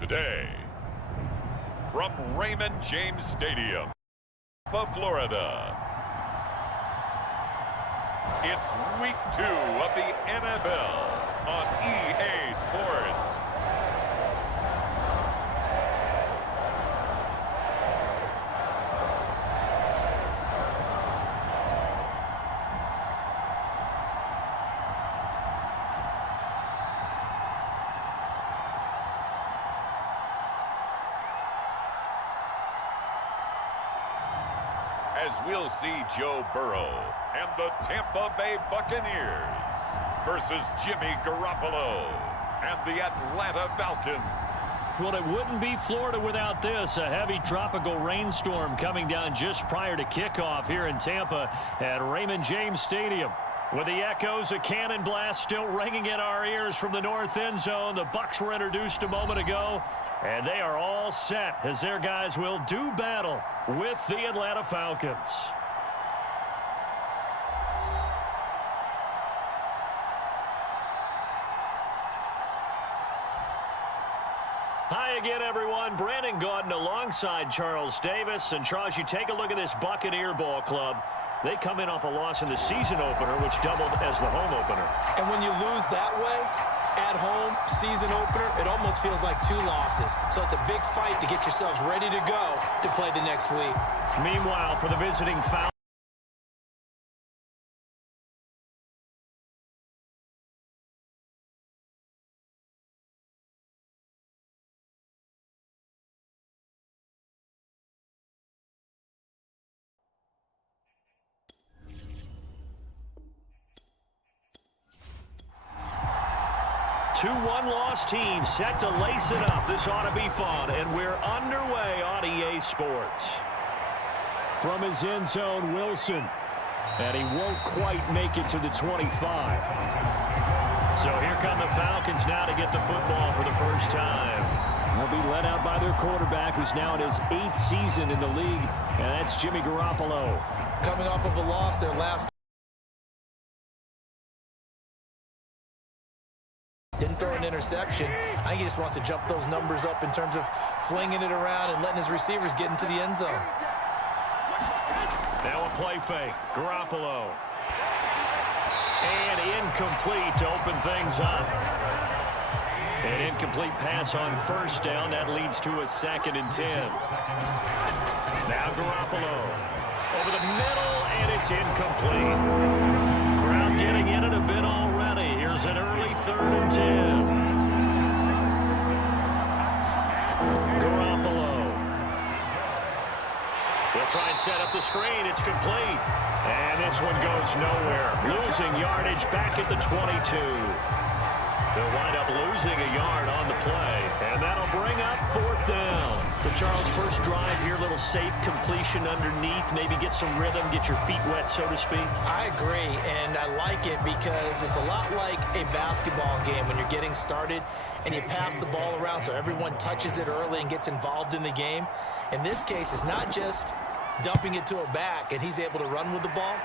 Today, from Raymond James Stadium, Florida, it's Week 2 of the NFL on EA Sports. As we'll see Joe Burrow and the Tampa Bay Buccaneers versus Jimmy Garoppolo and the Atlanta Falcons. Well, it wouldn't be Florida without this. A heavy tropical rainstorm coming down just prior to kickoff here in Tampa at Raymond James Stadium. With the echoes of cannon blast still ringing in our ears from the north end zone, the Bucs were introduced a moment ago, and they are all set as their guys will do battle with the Atlanta Falcons. Hi again, everyone. Brandon Gaudin alongside Charles Davis. And Charles, you take a look at this Buccaneer ball club. They come in off a loss in the season opener, which doubled as the home opener. And when you lose that way, at home, season opener, it almost feels like 2 losses. So it's a big fight to get yourselves ready to go to play the next week. Meanwhile, for the visiting Falcons, two one-loss teams set to lace it up. This ought to be fun, and we're underway on EA Sports. From his end zone, Wilson, and he won't quite make it to the 25. So here come the Falcons now to get the football for the first time. They'll be led out by their quarterback, who's now in his 8th season in the league, and that's Jimmy Garoppolo. Coming off of a loss their last. Didn't throw an interception. I think he just wants to jump those numbers up in terms of flinging it around and letting his receivers get into the end zone. Now a play fake. Garoppolo. And incomplete to open things up. An incomplete pass on first down. That leads to a 2nd and 10. Now Garoppolo. Over the middle, and it's incomplete. Crowd getting in it a bit already. Here's an early 3rd and 10. Garoppolo. They'll try and set up the screen. It's complete. And this one goes nowhere. Losing yardage back at the 22. They'll wind up losing a yard on the play. And that'll bring up 4th down. The Charles first drive here, little safe completion underneath. Maybe get some rhythm, get your feet wet, so to speak. I agree, and I like it because it's a lot like a basketball game when you're getting started and you pass the ball around so everyone touches it early and gets involved in the game. In this case, it's not just dumping it to a back and he's able to run with the ball,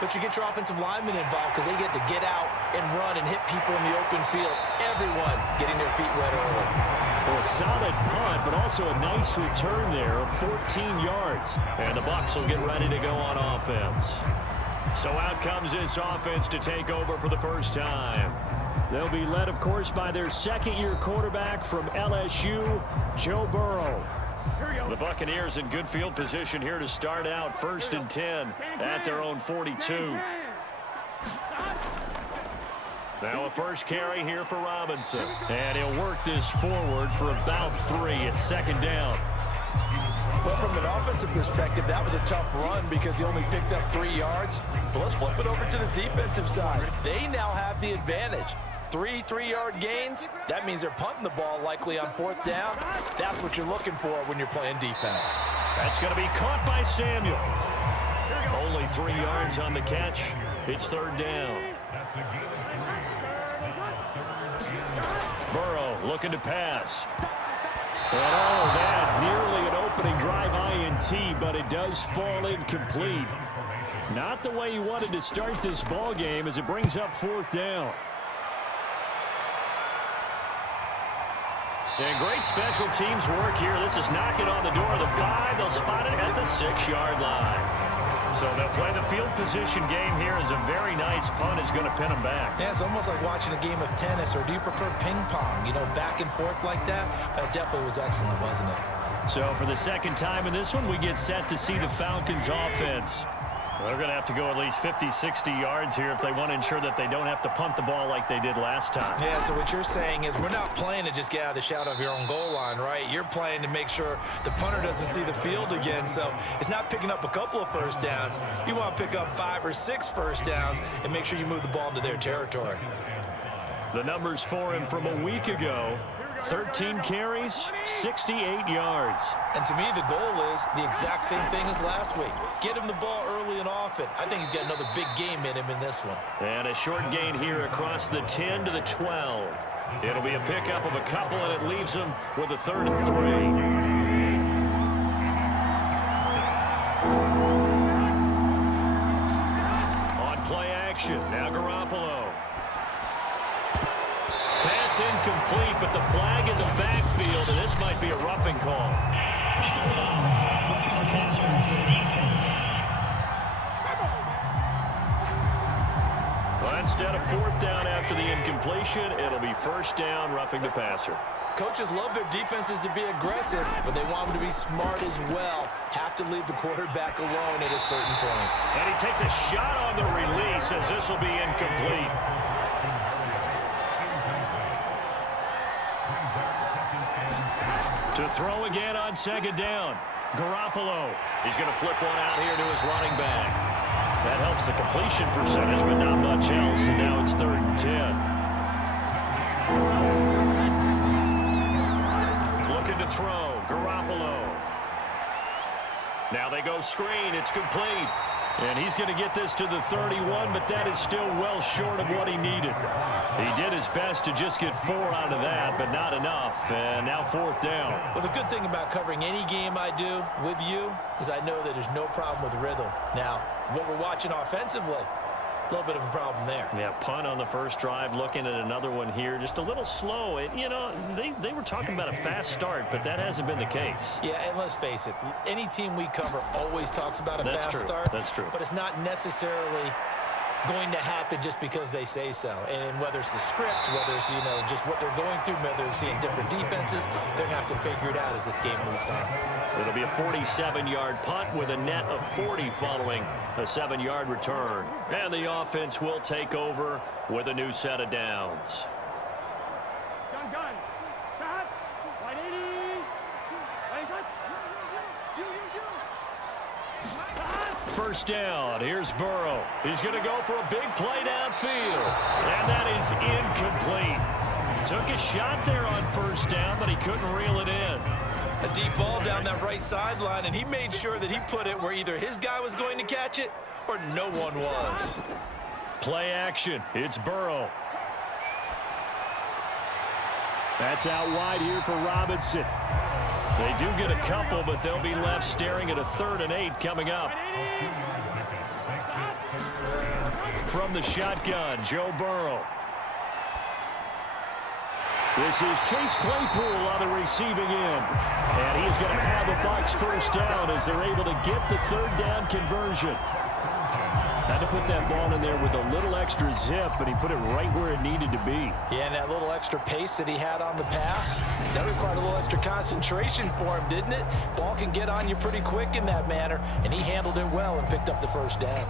but you get your offensive linemen involved because they get to get out and run and hit people in the open field. Everyone getting their feet wet early. Well, a solid punt, but also a nice return there of 14 yards. And the Bucs will get ready to go on offense. So out comes this offense to take over for the first time. They'll be led, of course, by their 2nd-year quarterback from LSU, Joe Burrow. The Buccaneers in good field position here to start out 1st and 10 at their own 42. Now a first carry here for Robinson. And he'll work this forward for about 3 at 2nd down. Well, from an offensive perspective, that was a tough run because he only picked up 3 yards. But let's flip it over to the defensive side. They now have the advantage. 3 3-yard gains, that means they're punting the ball likely on 4th down. That's what you're looking for when you're playing defense. That's going to be caught by Samuel. Only 3 yards on the catch. It's 3rd down. Burrow looking to pass. And all of that, nearly an opening drive INT, but it does fall incomplete. Not the way he wanted to start this ball game as it brings up 4th down. And great special teams work here. This is knocking on the door of the 5. They'll spot it at the 6-yard line. So they'll play the field position game here as a very nice punt is going to pin them back. Yeah, it's almost like watching a game of tennis, or do you prefer ping pong? You know, back and forth like that? That definitely was excellent, wasn't it? So for the second time in this one, we get set to see the Falcons offense. They're going to have to go at least 50, 60 yards here if they want to ensure that they don't have to punt the ball like they did last time. Yeah, so what you're saying is we're not playing to just get out of the shadow of your own goal line, right? You're playing to make sure the punter doesn't see the field again. So it's not picking up a couple of first downs. You want to pick up 5 or 6 first downs and make sure you move the ball into their territory. The numbers for him from a week ago: 13 carries, 68 yards. And to me, the goal is the exact same thing as last week. Get him the ball early and often. I think he's got another big game in him in this one. And a short gain here across the 10 to the 12. It'll be a pickup of a couple, and it leaves him with a 3rd and 3. On play action, now Garoppolo. Pass incomplete, but the flag in the backfield, and this might be a roughing call. Well, instead of 4th down after the incompletion, it'll be 1st down, roughing the passer. Coaches love their defenses to be aggressive, but they want them to be smart as well. Have to leave the quarterback alone at a certain point. And he takes a shot on the release, as this will be incomplete. To throw again on 2nd down. Garoppolo. He's going to flip one out here to his running back. That helps the completion percentage, but not much else. And now it's 3rd and 10. Looking to throw. Garoppolo. Now they go screen. It's complete. And he's going to get this to the 31, but that is still well short of what he needed. He did his best to just get 4 out of that, but not enough. And now 4th down. Well, the good thing about covering any game I do with you is I know that there's no problem with rhythm. Now, what we're watching offensively, a little bit of a problem there. Yeah, punt on the first drive, looking at another one here. Just a little slow. You know, they were talking about a fast start, but that hasn't been the case. Yeah, and let's face it, any team we cover always talks about a fast start. That's true. But it's not necessarily going to happen just because they say so. And whether it's the script, whether it's, you know, just what they're going through, whether they're seeing different defenses, they're going to have to figure it out as this game moves on. It'll be a 47-yard punt with a net of 40 following a 7-yard return. And the offense will take over with a new set of downs. First down. Here's Burrow. He's going to go for a big play downfield. And that is incomplete. Took a shot there on 1st down, but he couldn't reel it in. A deep ball down that right sideline, and he made sure that he put it where either his guy was going to catch it or no one was. Play action. It's Burrow. That's out wide here for Robinson. They do get a couple, but they'll be left staring at a 3rd and 8 coming up. From the shotgun, Joe Burrow. This is Chase Claypool on the receiving end. And he's going to have a Bucs 1st down as they're able to get the 3rd down conversion. Had to put that ball in there with a little extra zip, but he put it right where it needed to be. Yeah, and that little extra pace that he had on the pass, that required a little extra concentration for him, didn't it? Ball can get on you pretty quick in that manner, and he handled it well and picked up the 1st down.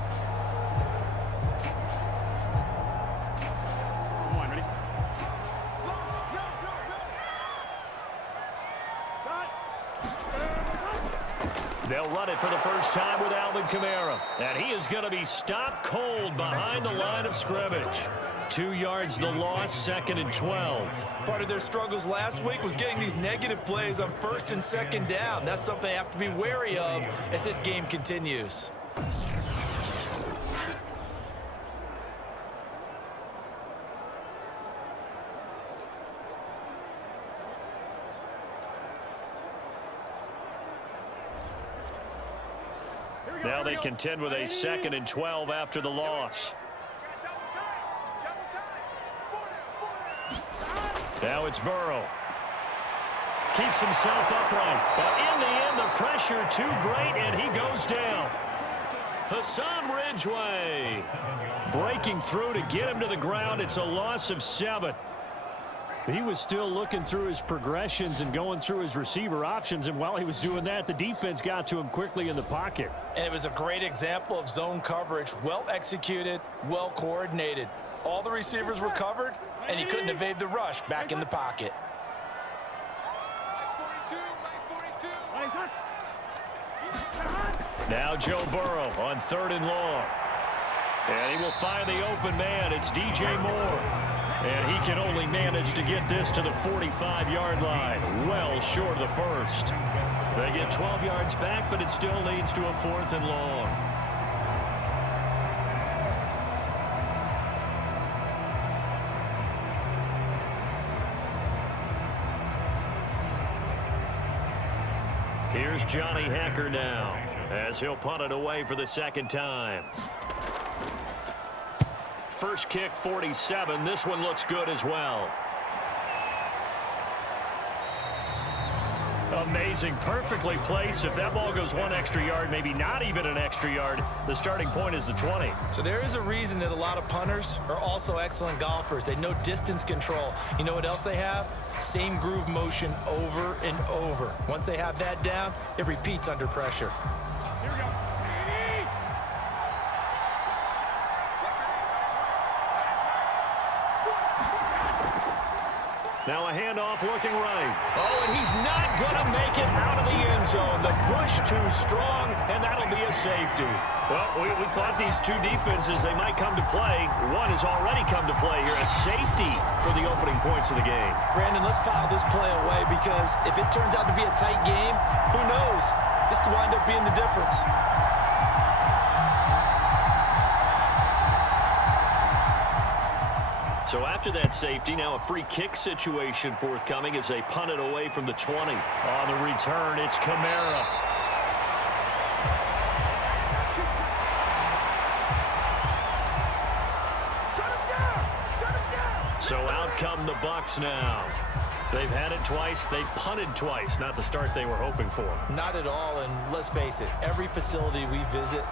They'll run it for the first time with Alvin Kamara. And he is going to be stopped cold behind the line of scrimmage. 2 yards the loss, 2nd and 12. Part of their struggles last week was getting these negative plays on 1st and 2nd down. That's something they have to be wary of as this game continues. Now they contend with a 2nd and 12 after the loss. Now it's Burrow. keeps himself upright. But in the end, the pressure too great, and he goes down. Hassan Ridgeway breaking through to get him to the ground. It's a loss of 7. He was still looking through his progressions and going through his receiver options, and while he was doing that, the defense got to him quickly in the pocket. And it was a great example of zone coverage. Well executed, well coordinated. All the receivers were covered, and he couldn't evade the rush back in the pocket. Now Joe Burrow on 3rd and long. And he will find the open man. It's DJ Moore. And he can only manage to get this to the 45-yard line. Well short of the first. They get 12 yards back, but it still leads to a 4th and long. Here's Johnny Hacker now, as he'll punt it away for the 2nd time. First kick, 47. This one looks good as well. Amazing, perfectly placed. If that ball goes 1 extra yard, maybe not even an extra yard, the starting point is the 20. So there is a reason that a lot of punters are also excellent golfers. They know distance control. You know what else they have? Same groove motion over and over. Once they have that down, it repeats under pressure. Here we go. Now a handoff looking right. Oh, and he's not going to make it out of the end zone. The push too strong, and that'll be a safety. Well, we thought these two defenses, they might come to play. One has already come to play here. A safety for the opening points of the game. Brandon, let's file this play away because if it turns out to be a tight game, who knows? This could wind up being the difference. So after that safety, now a free kick situation forthcoming as they punt it away from the 20. On the return, it's Kamara. So out come the Bucs now. They've had it twice. They've punted twice. Not the start they were hoping for. Not at all, and let's face it, every facility we visit,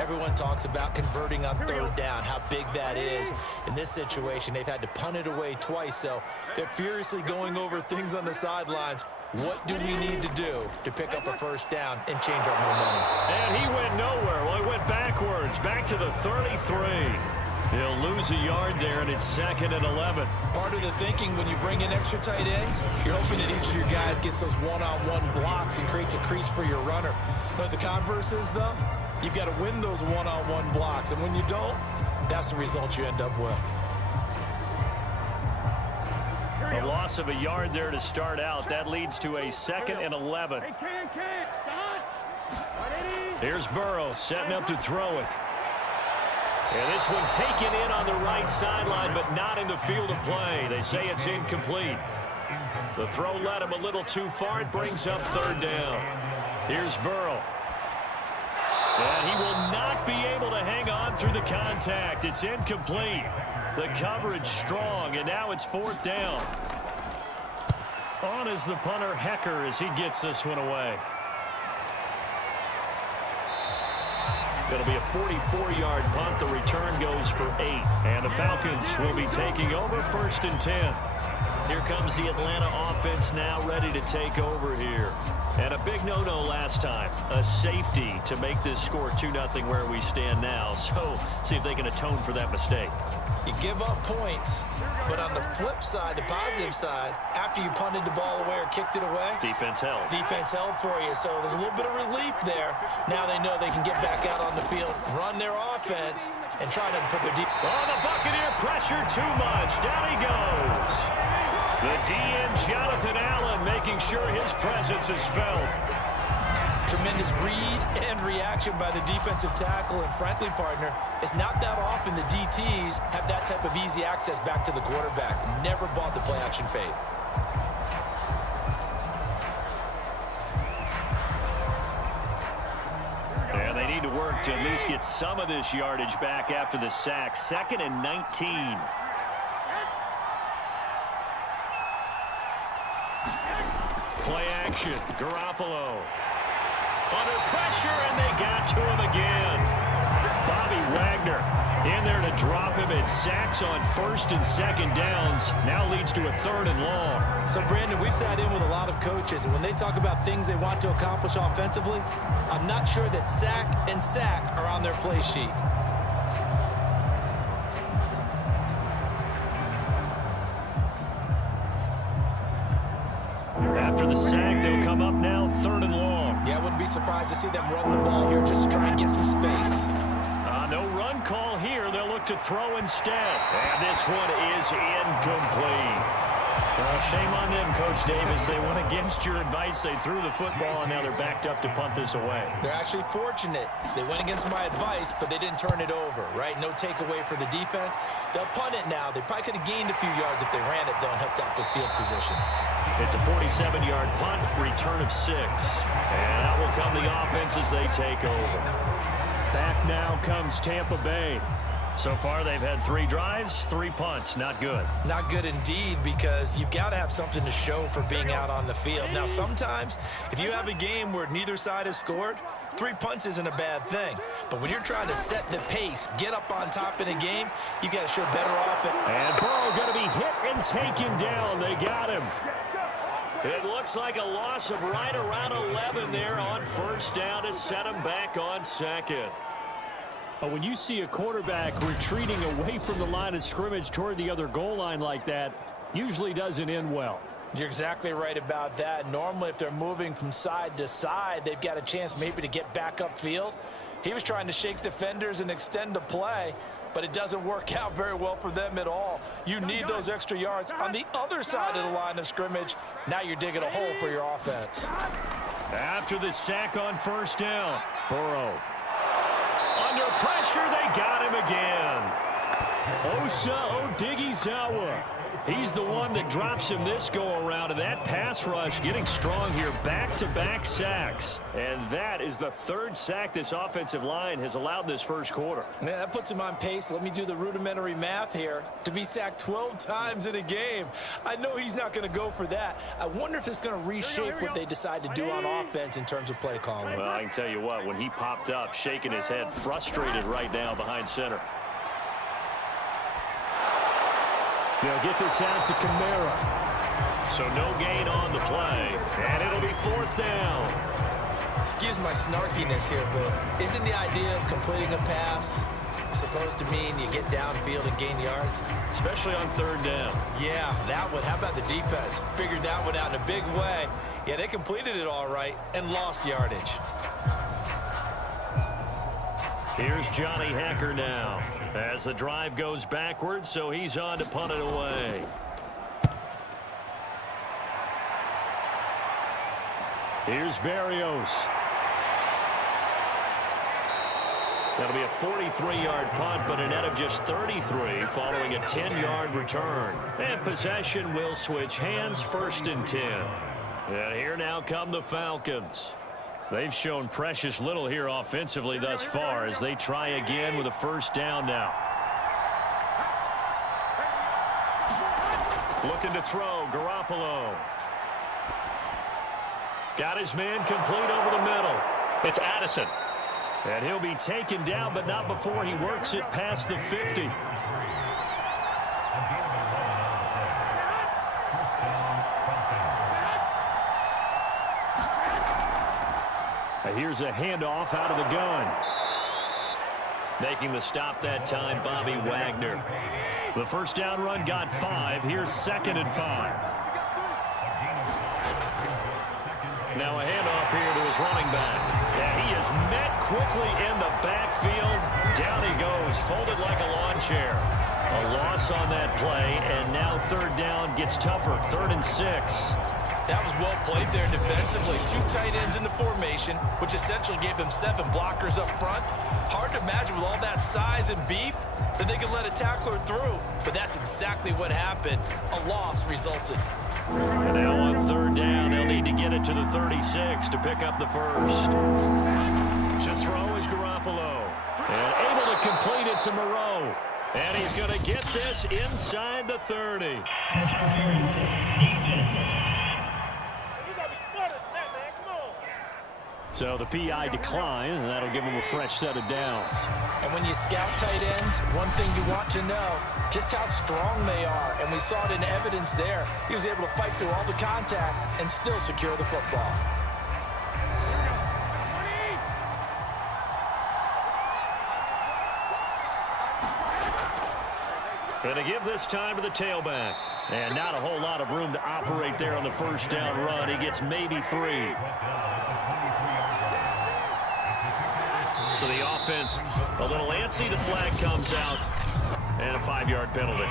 everyone talks about converting on 3rd down, how big that is. In this situation, they've had to punt it away twice, so they're furiously going over things on the sidelines. What do we need to do to pick up a 1st down and change our momentum? And he went nowhere. Well, he went backwards, back to the 33. He'll lose a yard there, and it's 2nd and 11. Part of the thinking when you bring in extra tight ends, you're hoping that each of your guys gets those one-on-one blocks and creates a crease for your runner. But the converse is, though, you've got to win those one-on-one blocks, and when you don't, that's the result you end up with. A loss of a yard there to start out. That leads to a 2nd and 11. Here's Burrow setting up to throw it. And this one taken in on the right sideline, but not in the field of play. They say it's incomplete. The throw led him a little too far. It brings up 3rd down. Here's Burrow. And he will not be able to hang on through the contact. It's incomplete. The coverage strong, and now it's 4th down. On is the punter, Hecker, as he gets this one away. It'll be a 44-yard punt. The return goes for 8. And the Falcons will be taking over 1st and 10. Here comes the Atlanta offense now ready to take over here. And a big no-no last time. A safety to make this score 2-0 where we stand now. So see if they can atone for that mistake. You give up points, but on the flip side, the positive side, after you punted the ball away or kicked it away, defense held. Defense held for you, so there's a little bit of relief there. Now they know they can get back out on the field, run their offense, and try to put their Oh, the Buccaneer pressure too much. Down he goes. The DN, Jonathan Allen, making sure his presence is felt. Tremendous read and reaction by the defensive tackle, and frankly, partner, it's not that often the DTs have that type of easy access back to the quarterback. Never bought the play-action fade. And they need to work to at least get some of this yardage back after the sack. 2nd and 19. Play action. Garoppolo under pressure, and they got to him again. Bobby Wagner in there to drop him in sacks on first and second downs. Now leads to a 3rd and long. So, Brandon, we've sat in with a lot of coaches, and when they talk about things they want to accomplish offensively, I'm not sure that sack and sack are on their play sheet. After the sack, they'll come up now 3rd and long. Yeah, I wouldn't be surprised to see them run the ball here just to try and get some space. No run call here. They'll look to throw instead. And this one is incomplete. Shame on them, Coach Davis. They went against your advice. They threw the football, and now they're backed up to punt this away. They're actually fortunate. They went against my advice, but they didn't turn it over, right? No takeaway for the defense. They'll punt it now. They probably could have gained a few yards if they ran it, though, and helped out with field position. It's a 47-yard punt, return of 6. And out will come the offense as they take over. Back now comes Tampa Bay. So far, they've had 3 drives, 3 punts. Not good. Not good indeed, because you've got to have something to show for being out on the field. Now, sometimes, if you have a game where neither side has scored, 3 punts isn't a bad thing. But when you're trying to set the pace, get up on top in a game, you got to show better offense. And Burrow going to be hit and taken down. They got him. It looks like a loss of right around 11 there on first down to set him back on 2nd. When you see a quarterback retreating away from the line of scrimmage toward the other goal line like that, usually doesn't end well. You're exactly right about that. Normally, if they're moving from side to side, they've got a chance maybe to get back upfield. He was trying to shake defenders and extend the play, but it doesn't work out very well for them at all. You need those extra yards on the other side of the line of scrimmage. Now you're digging a hole for your offense. After the sack on first down, Burrow. Under pressure, they got him again. Osa Odighizuwa. He's the one that drops him this go-around, and that pass rush getting strong here. Back-to-back sacks. And that is the 3rd sack this offensive line has allowed this first quarter. Man, that puts him on pace. Let me do the rudimentary math here. To be sacked 12 times in a game, I know he's not going to go for that. I wonder if it's going to reshape what they decide to do on offense in terms of play calling. Well, I can tell you what, when he popped up, shaking his head, frustrated right now behind center. They'll get this out to Kamara. So no gain on the play, and it'll be 4th down. Excuse my snarkiness here, but isn't the idea of completing a pass supposed to mean you get downfield and gain yards? Especially on 3rd down. Yeah, that one. How about the defense? Figured that one out in a big way. Yeah, they completed it all right and lost yardage. Here's Johnny Hacker now as the drive goes backwards, so he's on to punt it away. Here's Berrios. That'll be a 43-yard punt, but a net of just 33 following a 10-yard return. And possession will switch hands, 1st and 10. And here now come the Falcons. They've shown precious little here offensively thus far as they try again with a 1st down now. Looking to throw, Garoppolo. Got his man complete over the middle. It's Addison. And he'll be taken down, but not before he works it past the 50. Here's a handoff out of the gun. Making the stop that time, Bobby Wagner. The 1st down run got 5. Here's 2nd and 5. Now a handoff here to his running back. Yeah, he is met quickly in the backfield. Down he goes, folded like a lawn chair. A loss on that play, and now 3rd down gets tougher. 3rd and 6. That was well played there defensively. 2 tight ends in the formation, which essentially gave them 7 blockers up front. Hard to imagine with all that size and beef that they could let a tackler through. But that's exactly what happened. A loss resulted. And now on 3rd down, they'll need to get it to the 36 to pick up the 1st. To throw is Garoppolo. And able to complete it to Moreau. And he's going to get this inside the 30. So the PI decline, and that'll give him a fresh set of downs. And when you scout tight ends, one thing you want to know, just how strong they are. And we saw it in evidence there. He was able to fight through all the contact and still secure the football. Going to give this time to the tailback. And not a whole lot of room to operate there on the first down run. He gets maybe 3. So the offense a little antsy. The flag comes out. And a 5-yard penalty.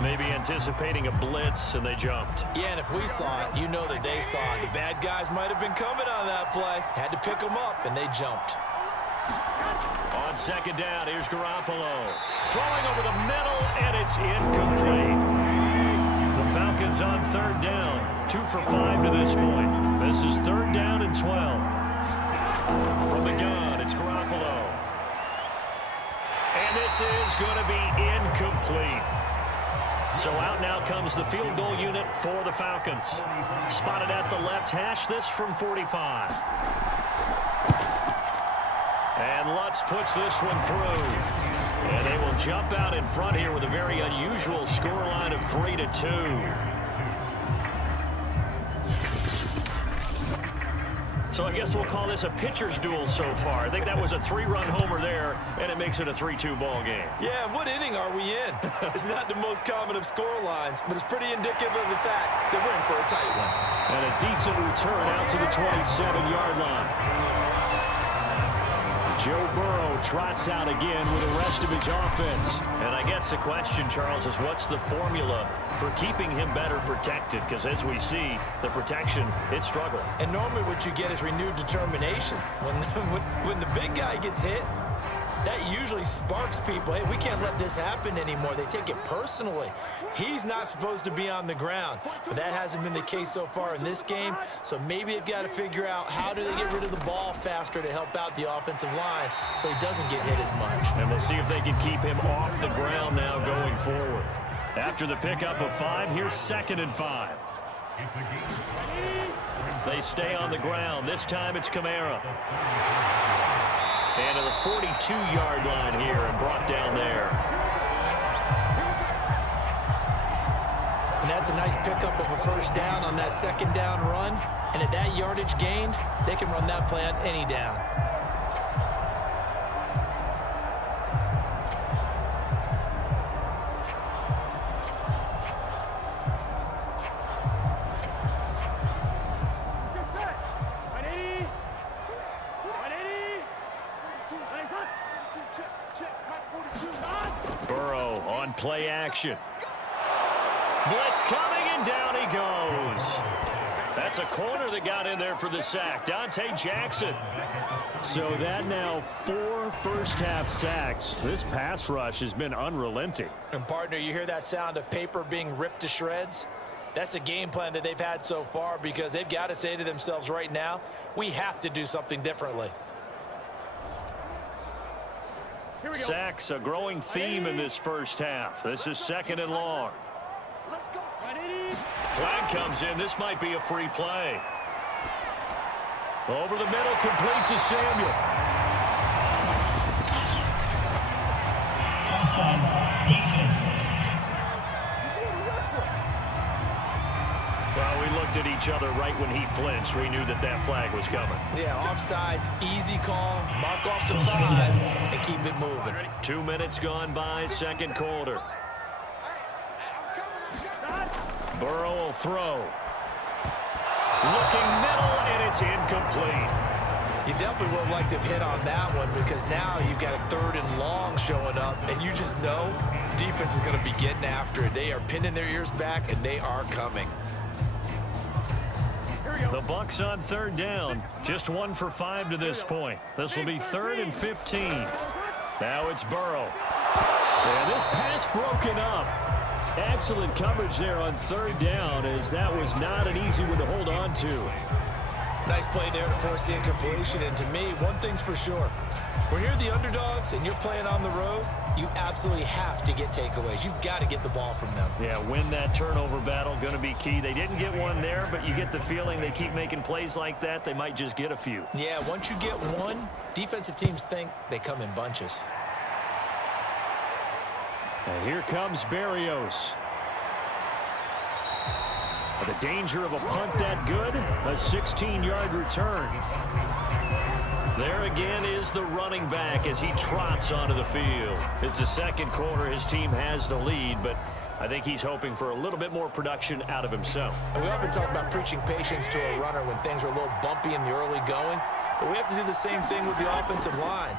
Maybe anticipating a blitz, and they jumped. Yeah, and if we saw it, you know that they saw it. The bad guys might have been coming on that play. Had to pick them up, and they jumped. On second down, here's Garoppolo. Throwing over the middle, and it's incomplete. The Falcons on third down. 2 for 5 to this point. This is third down and 12. From the gun, it's Garoppolo. And this is going to be incomplete. So out now comes the field goal unit for the Falcons. Spotted at the left hash, this from 45. And Lutz puts this one through. And they will jump out in front here with a very unusual scoreline of 3-2. So I guess we'll call this a pitcher's duel so far. I think that was a 3-run homer there, and it makes it a 3-2 ball game. Yeah, and what inning are we in? It's not the most common of score lines, but it's pretty indicative of the fact that we're in for a tight one. And a decent return out to the 27-yard line. Joe Burrow trots out again with the rest of his offense. And I guess the question, Charles, is what's the formula for keeping him better protected? Because as we see, the protection, it struggled. And normally what you get is renewed determination. When the big guy gets hit, that usually sparks people. Hey, we can't let this happen anymore. They take it personally. He's not supposed to be on the ground, but that hasn't been the case so far in this game. So maybe they've got to figure out how do they get rid of the ball faster to help out the offensive line so he doesn't get hit as much. And we'll see if they can keep him off the ground now going forward. After the pickup of 5, here's 2nd and 5. They stay on the ground. This time it's Kamara. And to the 42-yard line here and brought down there. And that's a nice pickup of a first down on that second down run. And at that yardage gained, they can run that play on any down. Burrow on play action. Blitz coming, and down he goes. That's a corner that got in there for the sack. Dante Jackson. So that now 4 first-half sacks. This pass rush has been unrelenting. And, partner, you hear that sound of paper being ripped to shreds? That's a game plan that they've had so far because they've got to say to themselves right now, we have to do something differently. Sacks, a growing theme in this first half. This is 2nd and long. Flag comes in. This might be a free play. Over the middle, complete to Samuel. Well, we looked at each other right when he flinched. We knew that that flag was coming. Yeah, offsides, easy call, mark off the 5, and keep it moving. 2 minutes gone by, second quarter. Burrow will throw. Looking middle, and it's incomplete. You definitely would have liked to have hit on that one because now you've got a 3rd and long showing up, and you just know defense is going to be getting after it. They are pinning their ears back, and they are coming. The Bucs on 3rd down. Just 1 for 5 to this point. This will be 3rd and 15. Now it's Burrow. And this pass broken up. Excellent coverage there on 3rd down, as that was not an easy one to hold on to. Nice play there to force the incompletion. And to me, one thing's for sure. When you're the underdogs and you're playing on the road, you absolutely have to get takeaways. You've got to get the ball from them. Yeah, win that turnover battle, going to be key. They didn't get one there, but you get the feeling they keep making plays like that, they might just get a few. Yeah, once you get one, defensive teams think they come in bunches. And here comes Berrios. The danger of a punt that good, a 16-yard return. There again is the running back as he trots onto the field. It's the second quarter. His team has the lead, but I think he's hoping for a little bit more production out of himself. And we often talk about preaching patience to a runner when things are a little bumpy in the early going, but we have to do the same thing with the offensive line.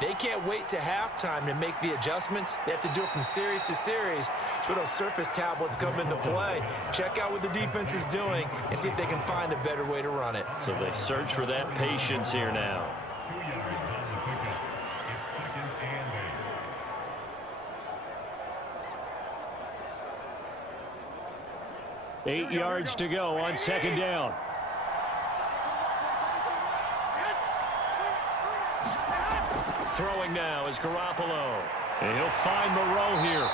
They can't wait to halftime to make the adjustments. They have to do it from series to series so those surface tablets come into play. Check out what the defense is doing and see if they can find a better way to run it. So they search for that patience here now. Eight yards to go on second down. Throwing now is Garoppolo. And he'll find Moreau here.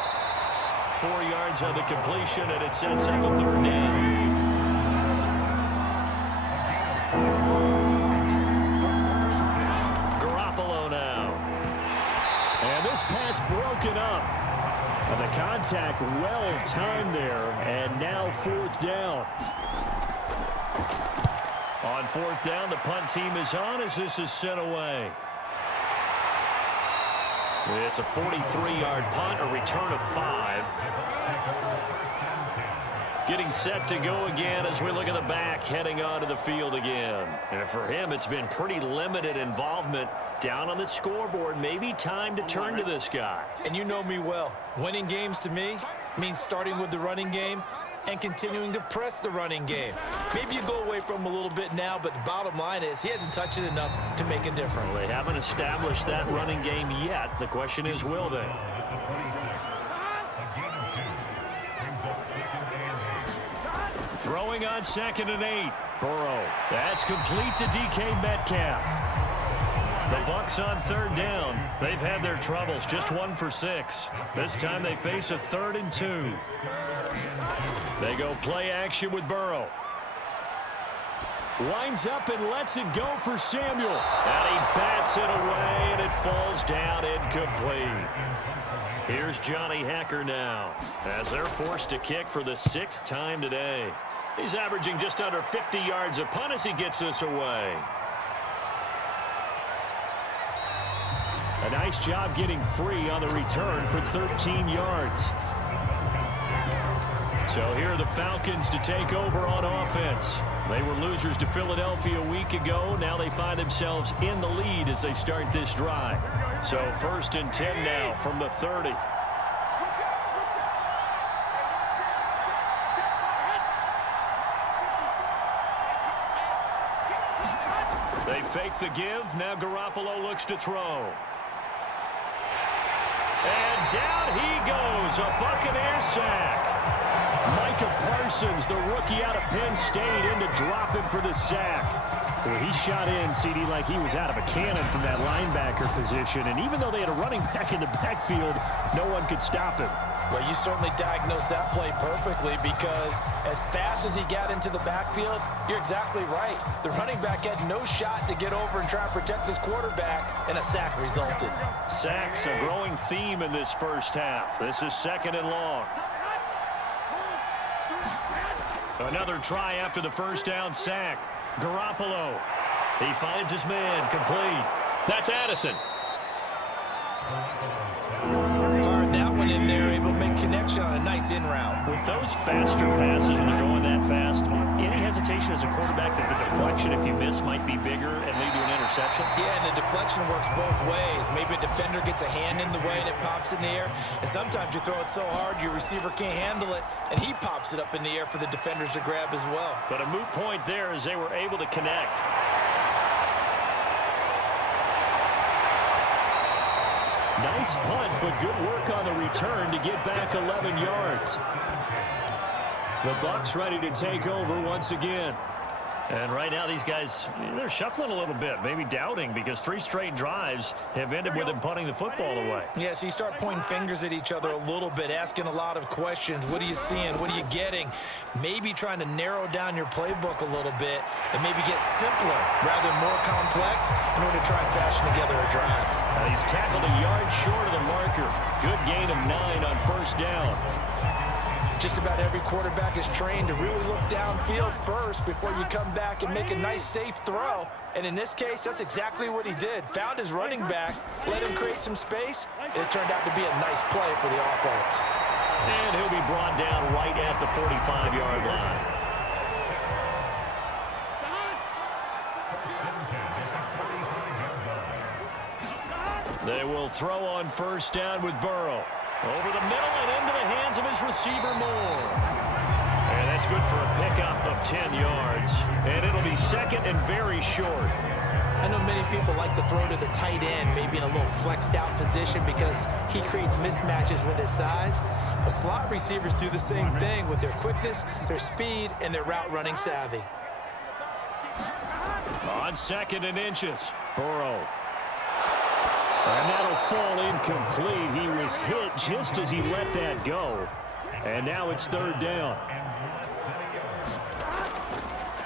4 yards on the completion, and it sets up a third down. Garoppolo now. And this pass broken up. And the contact well timed there, and now fourth down. On fourth down, the punt team is on as this is sent away. It's a 43-yard punt, a return of 5. Getting set to go again as we look at the back, heading onto the field again. And for him, it's been pretty limited involvement down on the scoreboard. Maybe time to turn to this guy. And you know me well. Winning games to me means starting with the running game and continuing to press the running game. Maybe you go away from him a little bit now, but the bottom line is he hasn't touched it enough to make a difference. Well, they haven't established that running game yet. The question is, will they? Throwing on 2nd and 8. Burrow. That's complete to DK Metcalf. The Bucs on third down. They've had their troubles, just 1 for 6. This time they face a 3rd and 2. They go play action with Burrow. Winds up and lets it go for Samuel. And he bats it away, and it falls down incomplete. Here's Johnny Hekker now as they're forced to kick for the 6th time today. He's averaging just under 50 yards a punt as he gets this away. A nice job getting free on the return for 13 yards. So here are the Falcons to take over on offense. They were losers to Philadelphia a week ago. Now they find themselves in the lead as they start this drive. So 1st and 10 now from the 30. They fake the give. Now Garoppolo looks to throw. And down he goes. A Buccaneers sack. Micah Parsons, the rookie out of Penn State, in to drop him for the sack. Well, he shot in, CD, like he was out of a cannon from that linebacker position. And even though they had a running back in the backfield, no one could stop him. Well, you certainly diagnosed that play perfectly because as fast as he got into the backfield, you're exactly right. The running back had no shot to get over and try and protect this quarterback, and a sack resulted. Sacks, a growing theme in this first half. This is 2nd and long. Another try after the first down sack. Garoppolo. He finds his man complete. That's Addison. Fired that one in there, able to make connection on a nice in route. With those faster passes when they're going that fast, any hesitation as a quarterback that the deflection, if you miss, might be bigger and lead to an interception? Yeah, and the deflection works both ways. Maybe a defender gets a hand in the way and it pops in the air. And sometimes you throw it so hard your receiver can't handle it, and he pops it up in the air for the defenders to grab as well. But a moot point there as they were able to connect. Nice punt, but good work on the return to get back 11 yards. The Bucs ready to take over once again. And right now, these guys, they're shuffling a little bit, maybe doubting, because 3 straight drives have ended with them punting the football away. Yeah, so you start pointing fingers at each other a little bit, asking a lot of questions. What are you seeing? What are you getting? Maybe trying to narrow down your playbook a little bit and maybe get simpler rather than more complex in order to try and fashion together a drive. He's tackled a yard short of the marker. Good gain of 9 on first down. Just about every quarterback is trained to really look downfield first before you come back and make a nice, safe throw. And in this case, that's exactly what he did. Found his running back, let him create some space, and it turned out to be a nice play for the offense. And he'll be brought down right at the 45-yard line. They will throw on first down with Burrow. Over the middle and into the hands of his receiver, Moore. And that's good for a pickup of 10 yards. And it'll be second and very short. I know many people like to throw to the tight end, maybe in a little flexed out position because he creates mismatches with his size. But slot receivers do the same thing with their quickness, their speed, and their route running savvy. On second and inches, Burrow. And that'll fall incomplete. He was hit just as he let that go. And now it's third down.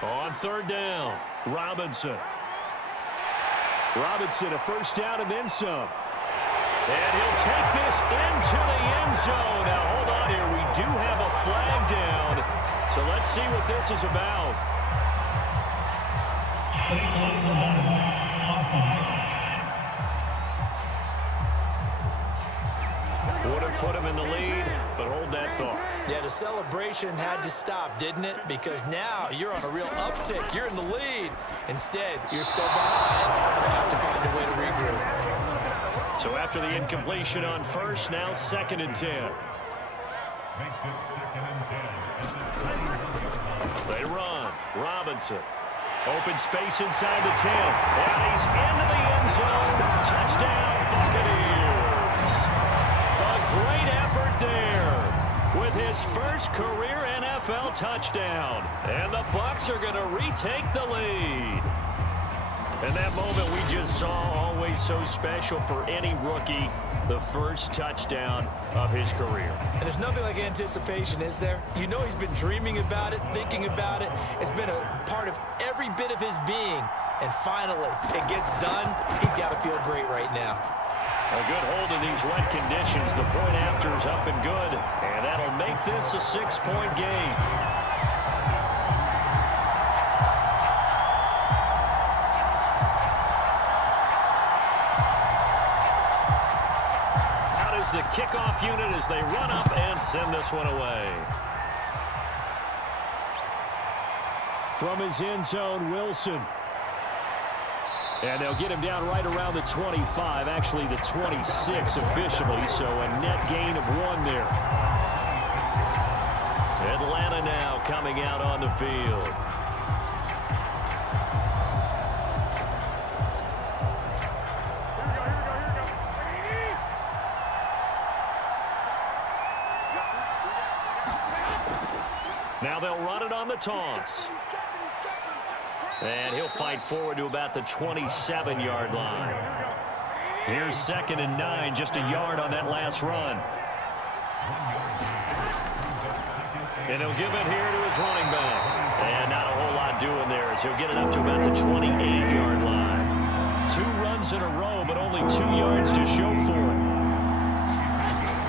On third down, Robinson. Robinson, a first down and then some. And he'll take this into the end zone. Now, hold on here. We do have a flag down. So let's see what this is about. Would have put him in the lead, but hold that thought. Yeah, the celebration had to stop, didn't it? Because now you're on a real uptick. You're in the lead. Instead, you're still behind. You have to find a way to regroup. So after the incompletion on first, now second and 10. They run. Robinson. Open space inside the 10. And he's into the end zone. Touchdown, Buccaneers. A great effort there with his first career NFL touchdown. And the Bucs are going to retake the lead. And that moment we just saw, always so special for any rookie, the first touchdown of his career. And there's nothing like anticipation, is there? You know he's been dreaming about it, thinking about it. It's been a part of every bit of his being. And finally, it gets done. He's got to feel great right now. A good hold in these wet conditions. The point after is up and good. And that'll make this a 6-point game. The kickoff unit as they run up and send this one away. From his end zone, Wilson. And they'll get him down right around the 25, actually the 26 officially, so a net gain of 1 there. Atlanta now coming out on the field. Now they'll run it on the toss. And he'll fight forward to about the 27-yard line. Here's second and 9, just a yard on that last run. And he'll give it here to his running back. And not a whole lot doing there as he'll get it up to about the 28-yard line. 2 runs in a row, but only 2 yards to show for it.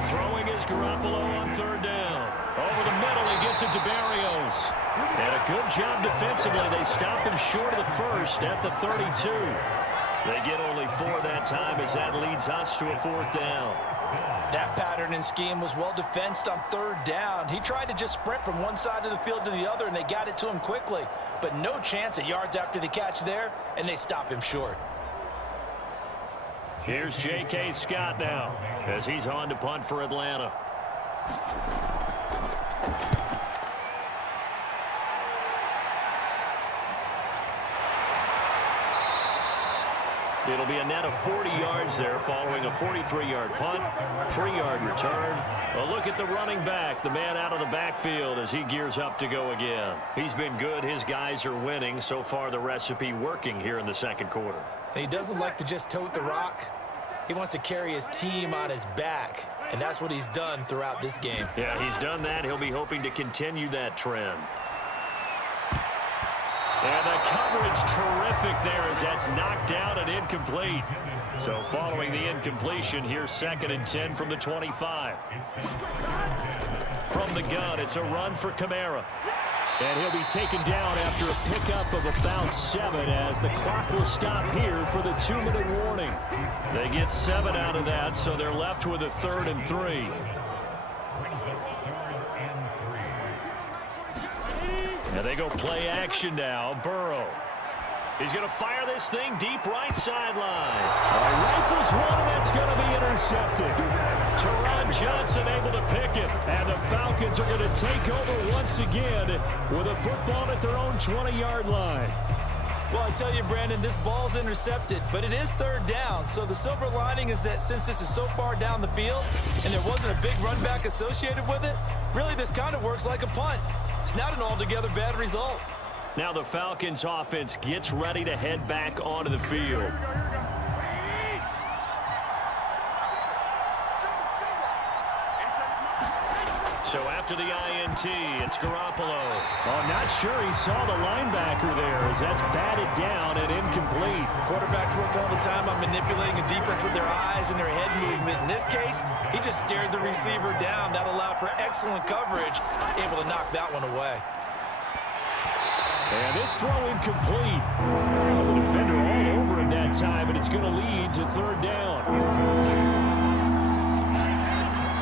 Throwing is Garoppolo on third down. Over the middle, he gets it to Barrios. And a good job defensively. They stop him short of the first at the 32. They get only 4 that time as that leads us to a 4th down. That pattern and scheme was well defensed on third down. He tried to just sprint from one side of the field to the other, and they got it to him quickly. But no chance at yards after the catch there, and they stop him short. Here's J.K. Scott now as he's on to punt for Atlanta. It'll be a net of 40 yards there following a 43-yard punt, 3-yard return. A look at the running back, the man out of the backfield as he gears up to go again. He's been good. His guys are winning. So far, the recipe working here in the second quarter. He doesn't like to just tote the rock. He wants to carry his team on his back, and that's what he's done throughout this game. Yeah, he's done that. He'll be hoping to continue that trend. And the coverage terrific there as that's knocked down and incomplete. So following the incompletion, here's 2nd and 10 from the 25. From the gun, it's a run for Kamara. And he'll be taken down after a pickup of about 7 as the clock will stop here for the 2-minute warning. They get 7 out of that, so they're left with a 3rd and 3. And they go play action now. Burrow. He's going to fire this thing deep right sideline. Rifles one, and that's going to be intercepted. Teron Johnson able to pick it. And the Falcons are going to take over once again with a football at their own 20-yard line. Well, I tell you, Brandon, this ball's intercepted, but it is 3rd down. So the silver lining is that since this is so far down the field and there wasn't a big run back associated with it, really this kind of works like a punt. It's not an altogether bad result. Now the Falcons offense gets ready to head back onto the field. So after the INT, it's Garoppolo. Oh, not sure he saw the linebacker there as that's batted down and incomplete. Quarterbacks work all the time on manipulating a defense with their eyes and their head movement. In this case, he just stared the receiver down. That allowed for excellent coverage, able to knock that one away. And this throw incomplete. The defender all over him that time, and it's going to lead to 3rd down.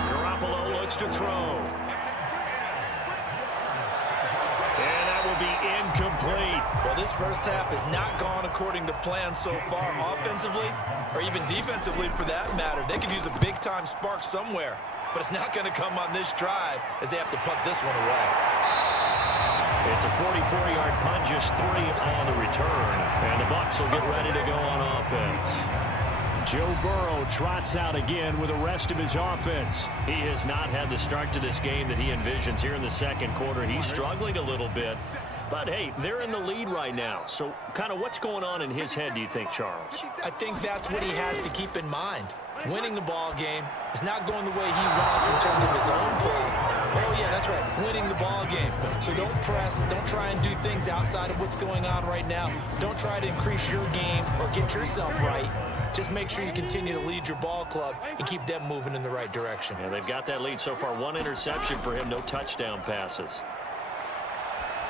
Garoppolo looks to throw. And that will be incomplete. Well, this first half has not gone according to plan so far offensively, or even defensively for that matter. They could use a big-time spark somewhere, but it's not going to come on this drive as they have to punt this one away. It's a 44-yard punt, just 3 on the return. And the Bucs will get ready to go on offense. Joe Burrow trots out again with the rest of his offense. He has not had the start to this game that he envisions here in the second quarter. He's struggling a little bit. But, hey, they're in the lead right now. So kind of what's going on in his head, do you think, Charles? I think that's what he has to keep in mind. Winning the ball game is not going the way he wants in terms of his own play. Oh, yeah, that's right, winning the ball game. So don't press, don't try and do things outside of what's going on right now. Don't try to increase your game or get yourself right. Just make sure you continue to lead your ball club and keep them moving in the right direction. Yeah, they've got that lead so far. 1 interception for him, no touchdown passes.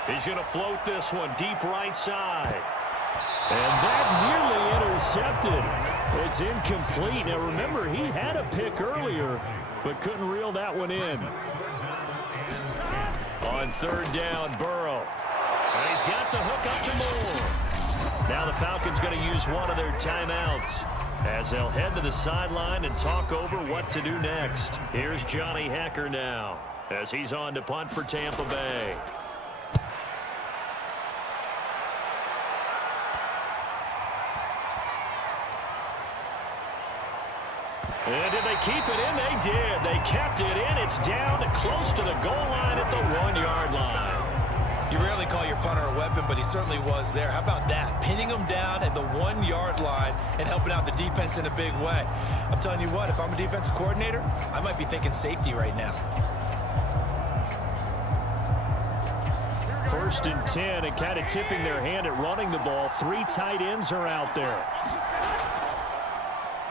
He's going to float this one deep right side. And that nearly intercepted. It's incomplete. Now, remember, he had a pick earlier, but couldn't reel that one in. On 3rd down, Burrow. And he's got the hook up to Moore. Now the Falcons going to use one of their timeouts as they'll head to the sideline and talk over what to do next. Here's Johnny Hekker now as he's on to punt for Tampa Bay. And did they keep it in? They did. They kept it in. It's down to close to the goal line at the 1-yard line. You rarely call your punter a weapon, but he certainly was there. How about that? Pinning him down at the 1-yard line and helping out the defense in a big way. I'm telling you what, if I'm a defensive coordinator, I might be thinking safety right now. 1st and 10, and kind of tipping their hand at running the ball. 3 tight ends are out there.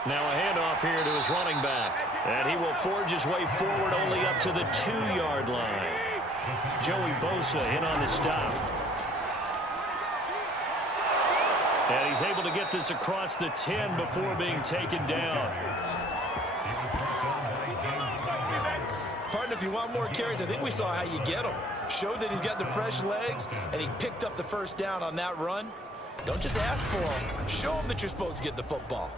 Now a handoff here to his running back. And he will forge his way forward only up to the 2-yard line. Joey Bosa in on the stop. And he's able to get this across the 10 before being taken down. Partner, if you want more carries, I think we saw how you get them. Showed that he's got the fresh legs, and he picked up the 1st down on that run. Don't just ask for them. Show them that you're supposed to get the football.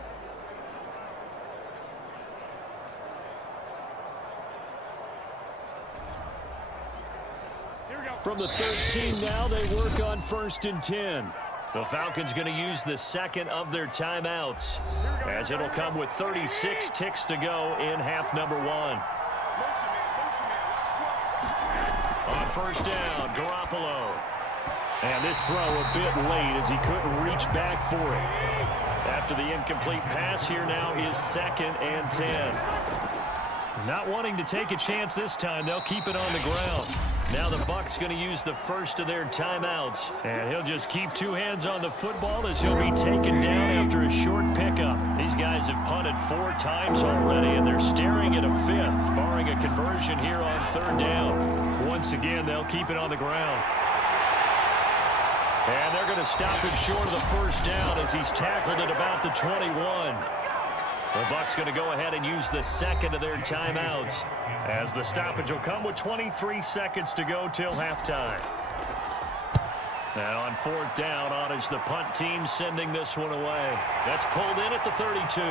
From the 13 now, they work on 1st and 10. The Falcons going to use the second of their timeouts, as it'll come with 36 ticks to go in half number 1. On first down, Garoppolo. And this throw a bit late as he couldn't reach back for it. After the incomplete pass, here now is 2nd and 10. Not wanting to take a chance this time, they'll keep it on the ground. Now the Bucs going to use the first of their timeouts. And he'll just keep 2 hands on the football as he'll be taken down after a short pickup. These guys have punted 4 times already, and they're staring at a 5th, barring a conversion here on 3rd down. Once again, they'll keep it on the ground. And they're going to stop him short of the first down as he's tackled at about the 21. The Bucs going to go ahead and use the second of their timeouts, as the stoppage will come with 23 seconds to go till halftime. And on 4th down, on is the punt team sending this one away. That's pulled in at the 32.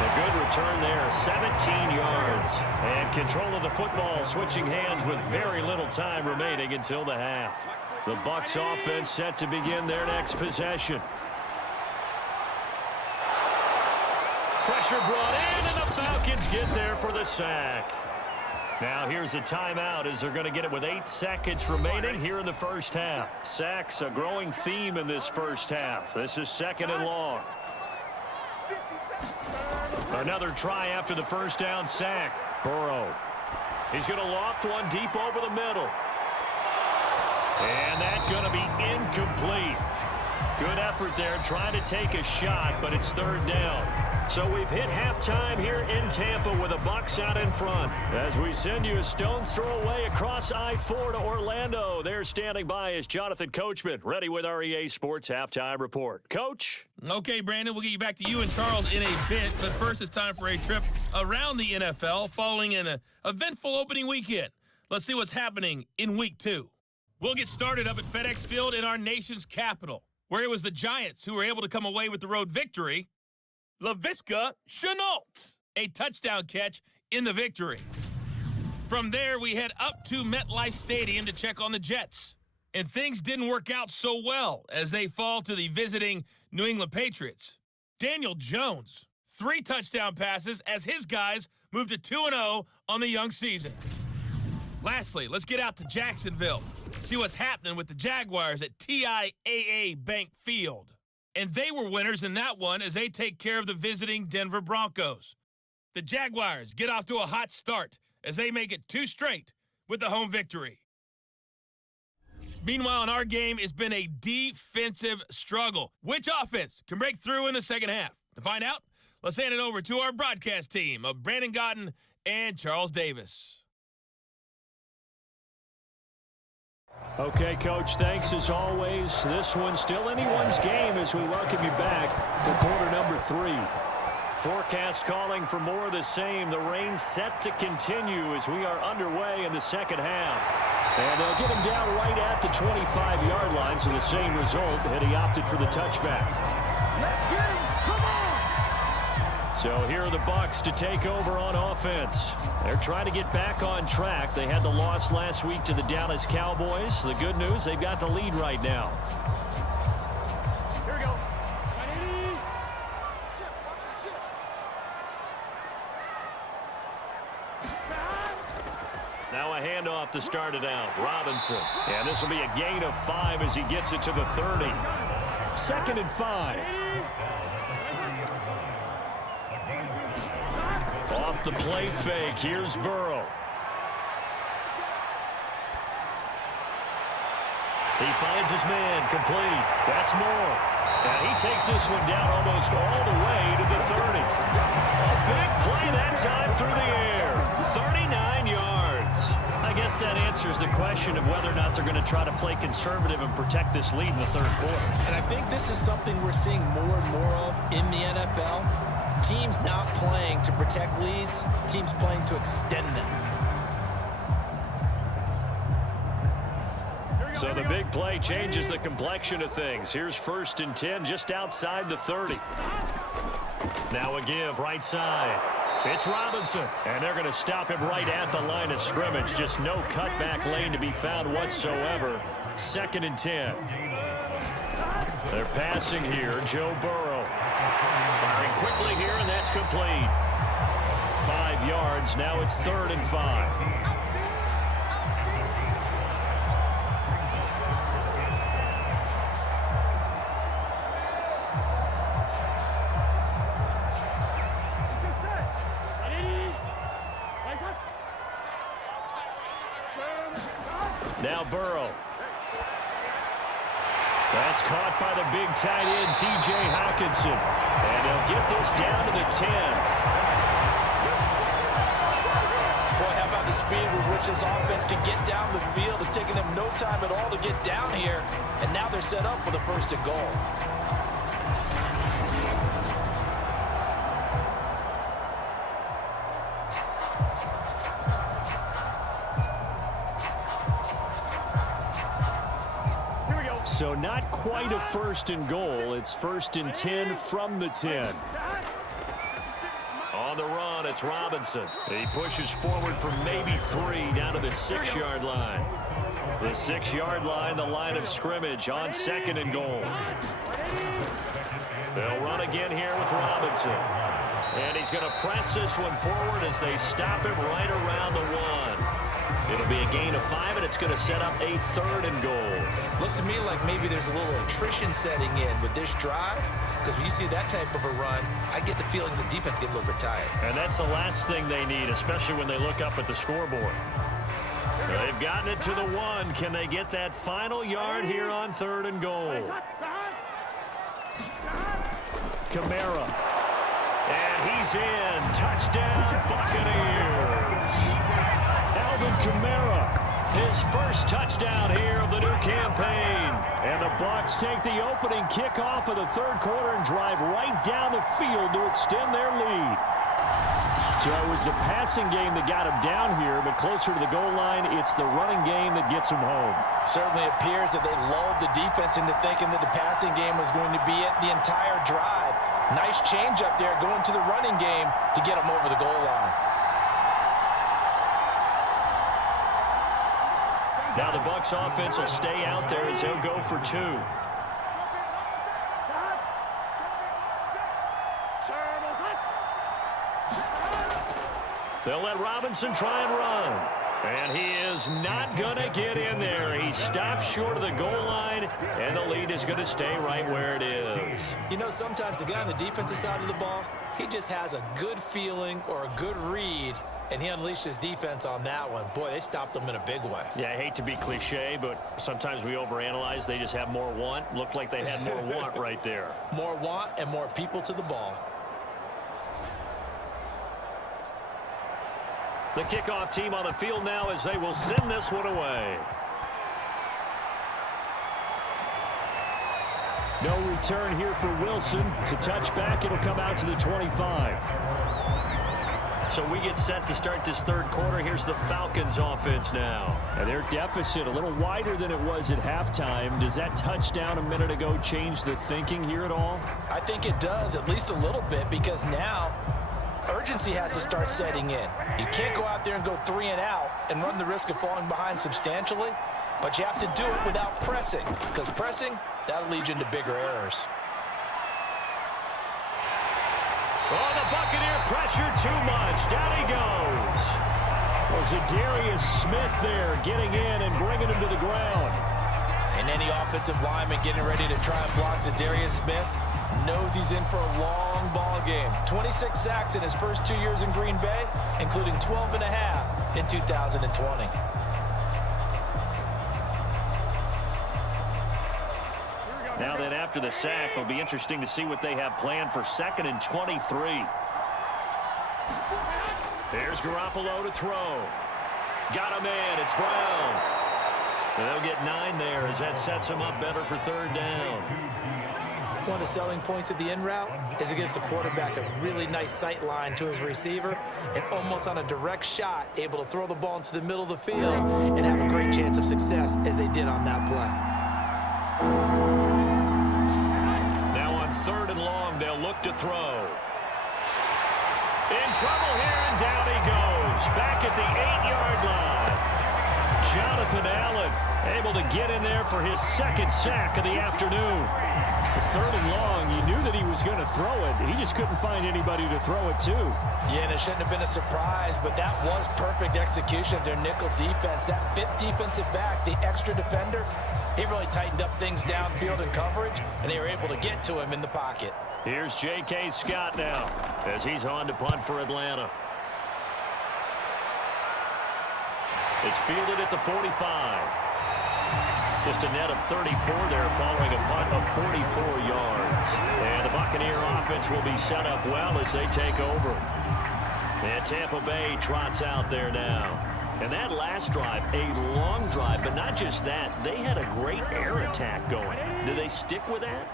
A good return there, 17 yards. And control of the football, switching hands with very little time remaining until the half. The Bucs offense set to begin their next possession. Pressure brought in, and the Falcons get there for the sack. Now here's a timeout as they're going to get it with 8 seconds remaining here in the first half. Sacks a growing theme in this first half. This is 2nd and long. Another try after the first down sack. Burrow. He's going to loft one deep over the middle. And that's going to be incomplete. Good effort there trying to take a shot, but it's 3rd down. So we've hit halftime here in Tampa with the Bucs out in front. As we send you a stone's throw away across I-4 to Orlando. There standing by is Jonathan Coachman, ready with our EA Sports Halftime Report. Coach? Okay, Brandon, we'll get you back to you and Charles in a bit. But first, it's time for a trip around the NFL following an eventful opening weekend. Let's see what's happening in Week 2. We'll get started up at FedEx Field in our nation's capital, where it was the Giants who were able to come away with the road victory. Laviska Shenault, a touchdown catch in the victory. From there, we head up to MetLife Stadium to check on the Jets. And things didn't work out so well as they fall to the visiting New England Patriots. Daniel Jones, 3 touchdown passes as his guys moved to 2-0 on the young season. Lastly, let's get out to Jacksonville. See what's happening with the Jaguars at TIAA Bank Field. And they were winners in that one as they take care of the visiting Denver Broncos. The Jaguars get off to a hot start as they make it 2 straight with the home victory. Meanwhile, in our game, it's been a defensive struggle. Which offense can break through in the second half? To find out, let's hand it over to our broadcast team of Brandon Gotten and Charles Davis. Okay, Coach, thanks as always. This one's still anyone's game as we welcome you back to quarter number 3. Forecast calling for more of the same. The rain set to continue as we are underway in the second half. And they'll get him down right at the 25-yard line, so the same result had he opted for the touchback. Let's get him! Come on! So here are the Bucs to take over on offense. They're trying to get back on track. They had the loss last week to the Dallas Cowboys. The good news, they've got the lead right now. Here we go. Now a handoff to start it out. Robinson. And this will be a gain of 5 as he gets it to the 30. 2nd and 5. Off the play fake, here's Burrow. He finds his man, complete. That's Moore. And he takes this one down almost all the way to the 30. A big play that time through the air. 39 yards. I guess that answers the question of whether or not they're going to try to play conservative and protect this lead in the 3rd quarter. And I think this is something we're seeing more and more of in the NFL. Teams not playing to protect leads, teams playing to extend them. So the big play changes the complexion of things. Here's 1st and 10 just outside the 30. Now a give right side. It's Robinson, and they're going to stop him right at the line of scrimmage. Just no cutback lane to be found whatsoever. 2nd and 10. They're passing here. Joe Burrow firing quickly here, and that's complete. 5 yards. Now it's 3rd and 5. Now Burrow. That's caught by the big tight end, T.J. Hawkinson. And they'll get this down to the 10. Boy, how about the speed with which this offense can get down the field? It's taking them no time at all to get down here. And now they're set up for the 1st and goal. So not quite a 1st and goal. It's 1st and 10 from the 10. On the run, it's Robinson. He pushes forward for maybe 3 down to the 6-yard line. The 6-yard line, the line of scrimmage on 2nd and goal. They'll run again here with Robinson. And he's going to press this one forward as they stop him right around the 1. It'll be a gain of 5, and it's going to set up a 3rd and goal. Looks to me like maybe there's a little attrition setting in with this drive, because when you see that type of a run, I get the feeling the defense getting a little bit tired. And that's the last thing they need, especially when they look up at the scoreboard. They've gotten it to the 1. Can they get that final yard here on 3rd and goal? Kamara. And he's in. Touchdown, Buccaneers. Alvin Kamara, his first touchdown here of the new campaign. And the Bucs take the opening kickoff of the 3rd quarter and drive right down the field to extend their lead. So it was the passing game that got him down here, but closer to the goal line, it's the running game that gets him home. Certainly appears that they lulled the defense into thinking that the passing game was going to be it the entire drive. Nice change up there going to the running game to get him over the goal line. Now the Bucs offense will stay out there as they'll go for 2. They'll let Robinson try and run. And he is not going to get in there. He stops short of the goal line, and the lead is going to stay right where it is. You know, sometimes the guy on the defensive side of the ball, he just has a good feeling or a good read, and he unleashed his defense on that one. Boy, they stopped him in a big way. Yeah, I hate to be cliche, but sometimes we overanalyze. They just have more want. Looked like they had more want right there. More want and more people to the ball. The kickoff team on the field now as they will send this one away. No return here for Wilson. To touch back, it'll come out to the 25. So we get set to start this 3rd quarter. Here's the Falcons offense now. And their deficit a little wider than it was at halftime. Does that touchdown a minute ago change the thinking here at all? I think it does, at least a little bit, because now urgency has to start setting in. You can't go out there and go 3 and out and run the risk of falling behind substantially, but you have to do it without pressing, because pressing, that'll lead you into bigger errors. Oh, the Buccaneer pressure too much. Down he goes. Well, Zadarius Smith there getting in and bringing him to the ground. And any offensive lineman getting ready to try and block Zadarius Smith knows he's in for a long ball game. 26 sacks in his first 2 years in Green Bay, including 12 and a half in 2020. Now then, after the sack, it'll be interesting to see what they have planned for 2nd and 23. Here's Garoppolo to throw. Got him in. It's Brown. They'll get 9 there as that sets him up better for 3rd down. One of the selling points of the in route is it gives the quarterback a really nice sight line to his receiver and almost on a direct shot able to throw the ball into the middle of the field and have a great chance of success as they did on that play. Now on 3rd and long, they'll look to throw. in trouble here, and down he goes. Back at the 8-yard line. Jonathan Allen able to get in there for his second sack of the afternoon. The 3rd and long, you knew that he was going to throw it. He just couldn't find anybody to throw it to. Yeah, and it shouldn't have been a surprise, but that was perfect execution of their nickel defense. That 5th defensive back, the extra defender, he really tightened up things downfield in coverage, and they were able to get to him in the pocket. Here's J.K. Scott now as he's on to punt for Atlanta. It's fielded at the 45. Just a net of 34 there following a punt of 44 yards. And the Buccaneer offense will be set up well as they take over. And Tampa Bay trots out there now. And that last drive, a long drive, but not just that. They had a great air attack going. Do they stick with that?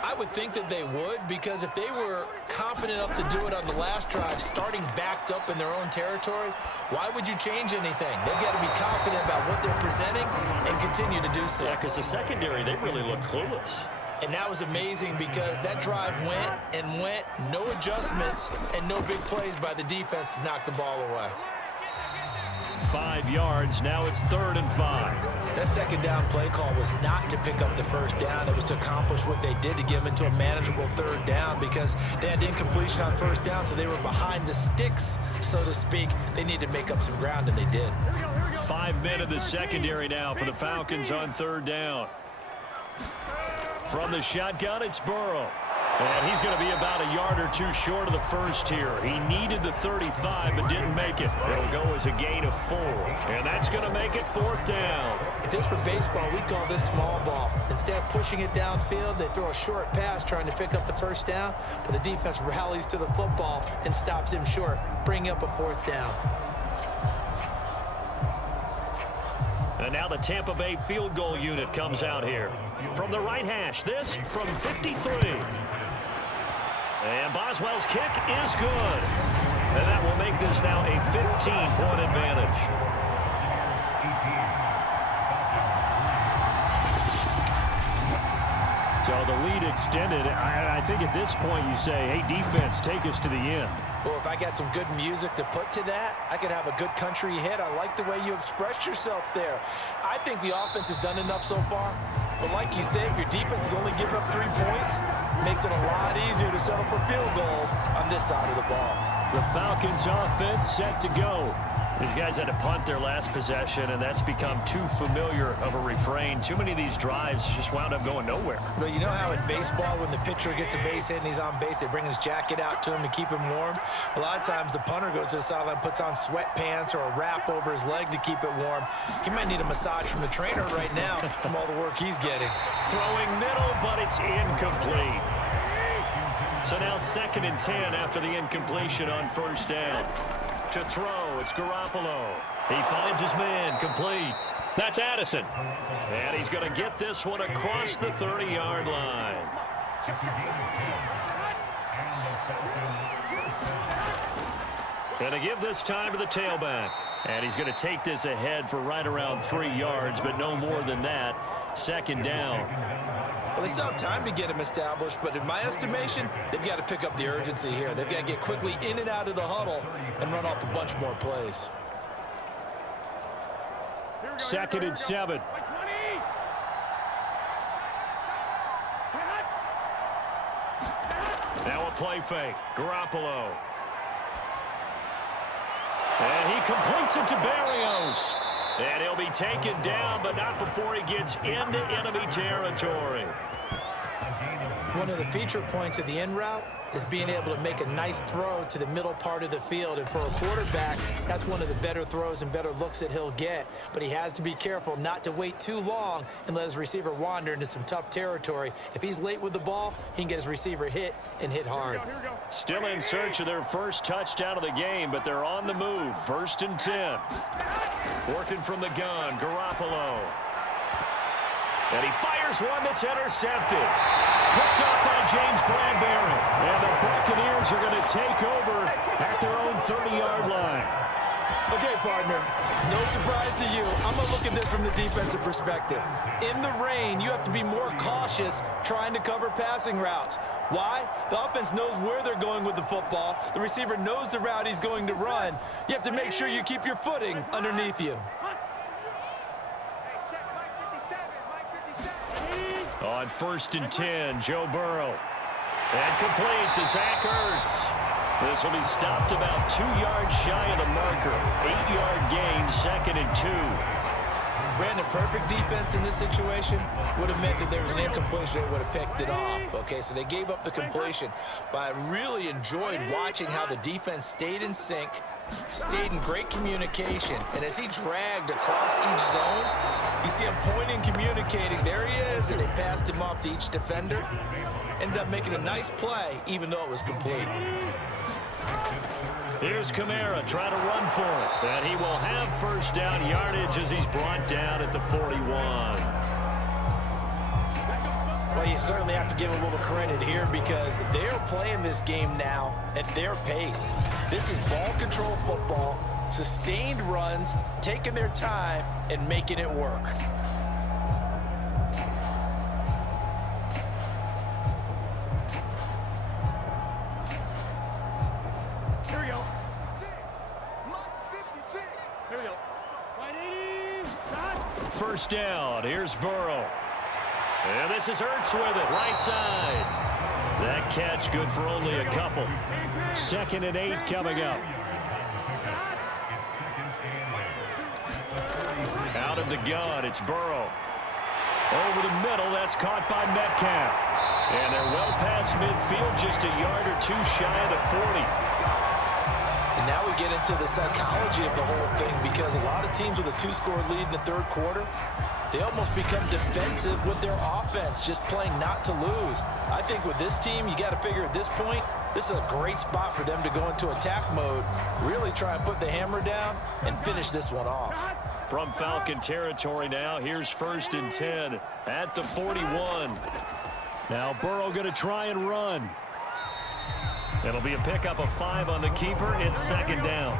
I would think that they would, because if they were confident enough to do it on the last drive, starting backed up in their own territory, why would you change anything? They've got to be confident about what they're presenting and continue to do so. Yeah, because the secondary, they really look clueless. And that was amazing because that drive went and went, no adjustments, and no big plays by the defense to knock the ball away. 5 yards, now it's 3rd and 5. That second down play call was not to pick up the first down. It was to accomplish what they did to get them into a manageable 3rd down because they had incompletion on first down, so they were behind the sticks, so to speak. They needed to make up some ground, and they did. 5 men in the secondary now for the Falcons on 3rd down. From the shotgun, it's Burrow. And he's going to be about a yard or two short of the first here. He needed the 35, but didn't make it. It'll go as a gain of 4. And that's going to make it 4th down. If this were baseball, we'd call this small ball. Instead of pushing it downfield, they throw a short pass trying to pick up the first down, but the defense rallies to the football and stops him short, bringing up a 4th down. And now the Tampa Bay field goal unit comes out here. From the right hash, this from 53. And Boswell's kick is good. And that will make this now a 15-point advantage. So the lead extended. I think at this point you say, hey, defense, take us to the end. Well, if I got some good music to put to that, I could have a good country hit. I like the way you expressed yourself there. I think the offense has done enough so far. But like you said, if your defense is only giving up 3 points, it makes it a lot easier to settle for field goals on this side of the ball. The Falcons offense set to go. These guys had to punt their last possession, and that's become too familiar of a refrain. Too many of these drives just wound up going nowhere. But you know how in baseball, when the pitcher gets a base hit and he's on base, they bring his jacket out to him to keep him warm? A lot of times the punter goes to the sideline, puts on sweatpants or a wrap over his leg to keep it warm. He might need a massage from the trainer right now from all the work he's getting. Throwing middle, but it's incomplete. So now 2nd and 10 after the incompletion on first down. To throw, it's Garoppolo. He finds his man, complete. That's Addison. And he's going to get this one across the 30-yard line. Going to give this time to the tailback. And he's going to take this ahead for right around 3 yards, but no more than that. 2nd down. Well, they still have time to get him established, but in my estimation, they've got to pick up the urgency here. They've got to get quickly in and out of the huddle and run off a bunch more plays. 2nd and 7. Now a play fake. Garoppolo. And he completes it to Berrios. And he'll be taken down, but not before he gets into enemy territory. One of the feature points of the in route is being able to make a nice throw to the middle part of the field. And for a quarterback, that's one of the better throws and better looks that he'll get. But he has to be careful not to wait too long and let his receiver wander into some tough territory. If he's late with the ball, he can get his receiver hit and hit hard. Still in search of their first touchdown of the game, but they're on the move. 1st and 10. Working from the gun, Garoppolo. And he fires one that's intercepted. Picked up by James Bradbury. And the Buccaneers are going to take over at their own 30-yard line. Okay, partner, no surprise to you. I'm going to look at this from the defensive perspective. In the rain, you have to be more cautious trying to cover passing routes. Why? The offense knows where they're going with the football. The receiver knows the route he's going to run. You have to make sure you keep your footing underneath you. On 1st and 10, Joe Burrow. And complete to Zach Ertz. This will be stopped about 2 yards shy of the marker. 8-yard gain, 2nd and 2. Brandon, perfect defense in this situation would have meant that there was an incompletion. They would have picked it off. Okay, so they gave up the completion. But I really enjoyed watching how the defense stayed in sync, stayed in great communication. And as he dragged across each zone, you see him pointing, communicating. There he is, and they passed him off to each defender. Ended up making a nice play, even though it was complete. Here's Kamara trying to run for it. And he will have first down yardage as he's brought down at the 41. Well, you certainly have to give a little credit here because they're playing this game now at their pace. This is ball control football, sustained runs, taking their time, and making it work. First down, here's Burrow. And this is Ertz with it, right side. That catch good for only a couple. 2nd and 8 coming up. Out of the gun, it's Burrow. Over the middle, that's caught by Metcalf. And they're well past midfield, just a yard or two shy of the 40. And now we get into the psychology of the whole thing because a lot of teams with a 2-score lead in the 3rd quarter, they almost become defensive with their offense, just playing not to lose. I think with this team, you got to figure at this point, this is a great spot for them to go into attack mode, really try and put the hammer down and finish this one off. From Falcon territory now, here's 1st and 10 at the 41. Now Burrow going to try and run. It'll be a pickup of 5 on the keeper. It's 2nd down.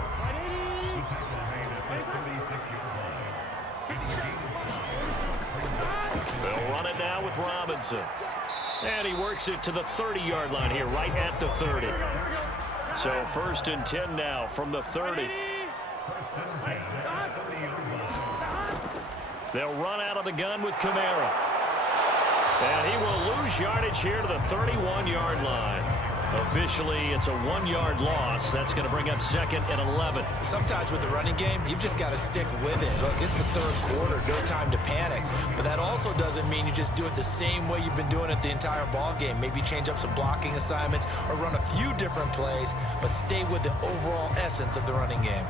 They'll run it now with Robinson. And he works it to the 30-yard line here, right at the 30. So 1st and 10 now from the 30. They'll run out of the gun with Kamara. And he will lose yardage here to the 31-yard line. Officially, it's a 1-yard loss. That's going to bring up 2nd and 11. Sometimes with the running game, you've just got to stick with it. Look, it's the 3rd quarter, no time to panic. But that also doesn't mean you just do it the same way you've been doing it the entire ball game. Maybe change up some blocking assignments or run a few different plays, but stay with the overall essence of the running game.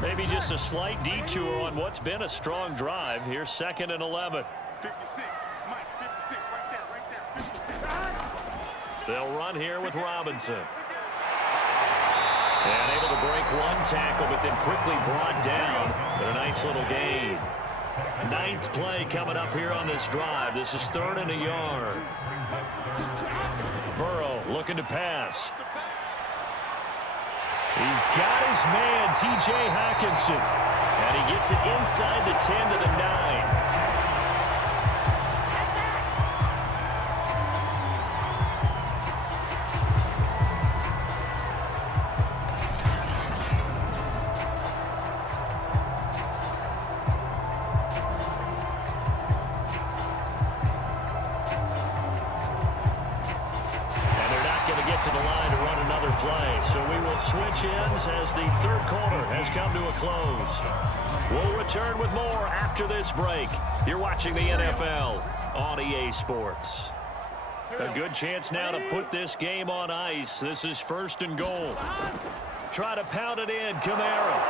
Maybe just a slight detour on what's been a strong drive. Here's 2nd and 11. 56, Mike, 56, right there, 56. They'll run here with Robinson. And able to break one tackle, but then quickly brought down. But a nice little gain. 9th play coming up here on this drive. This is 3rd and a yard. Burrow looking to pass. He's got his man, T.J. Hockenson. And he gets it inside the 10 to the 9. To the line to run another play. So we will switch ends as the 3rd quarter has come to a close. We'll return with more after this break. You're watching the NFL on EA Sports. A good chance now to put this game on ice. This is 1st and goal. Try to pound it in, Kamara.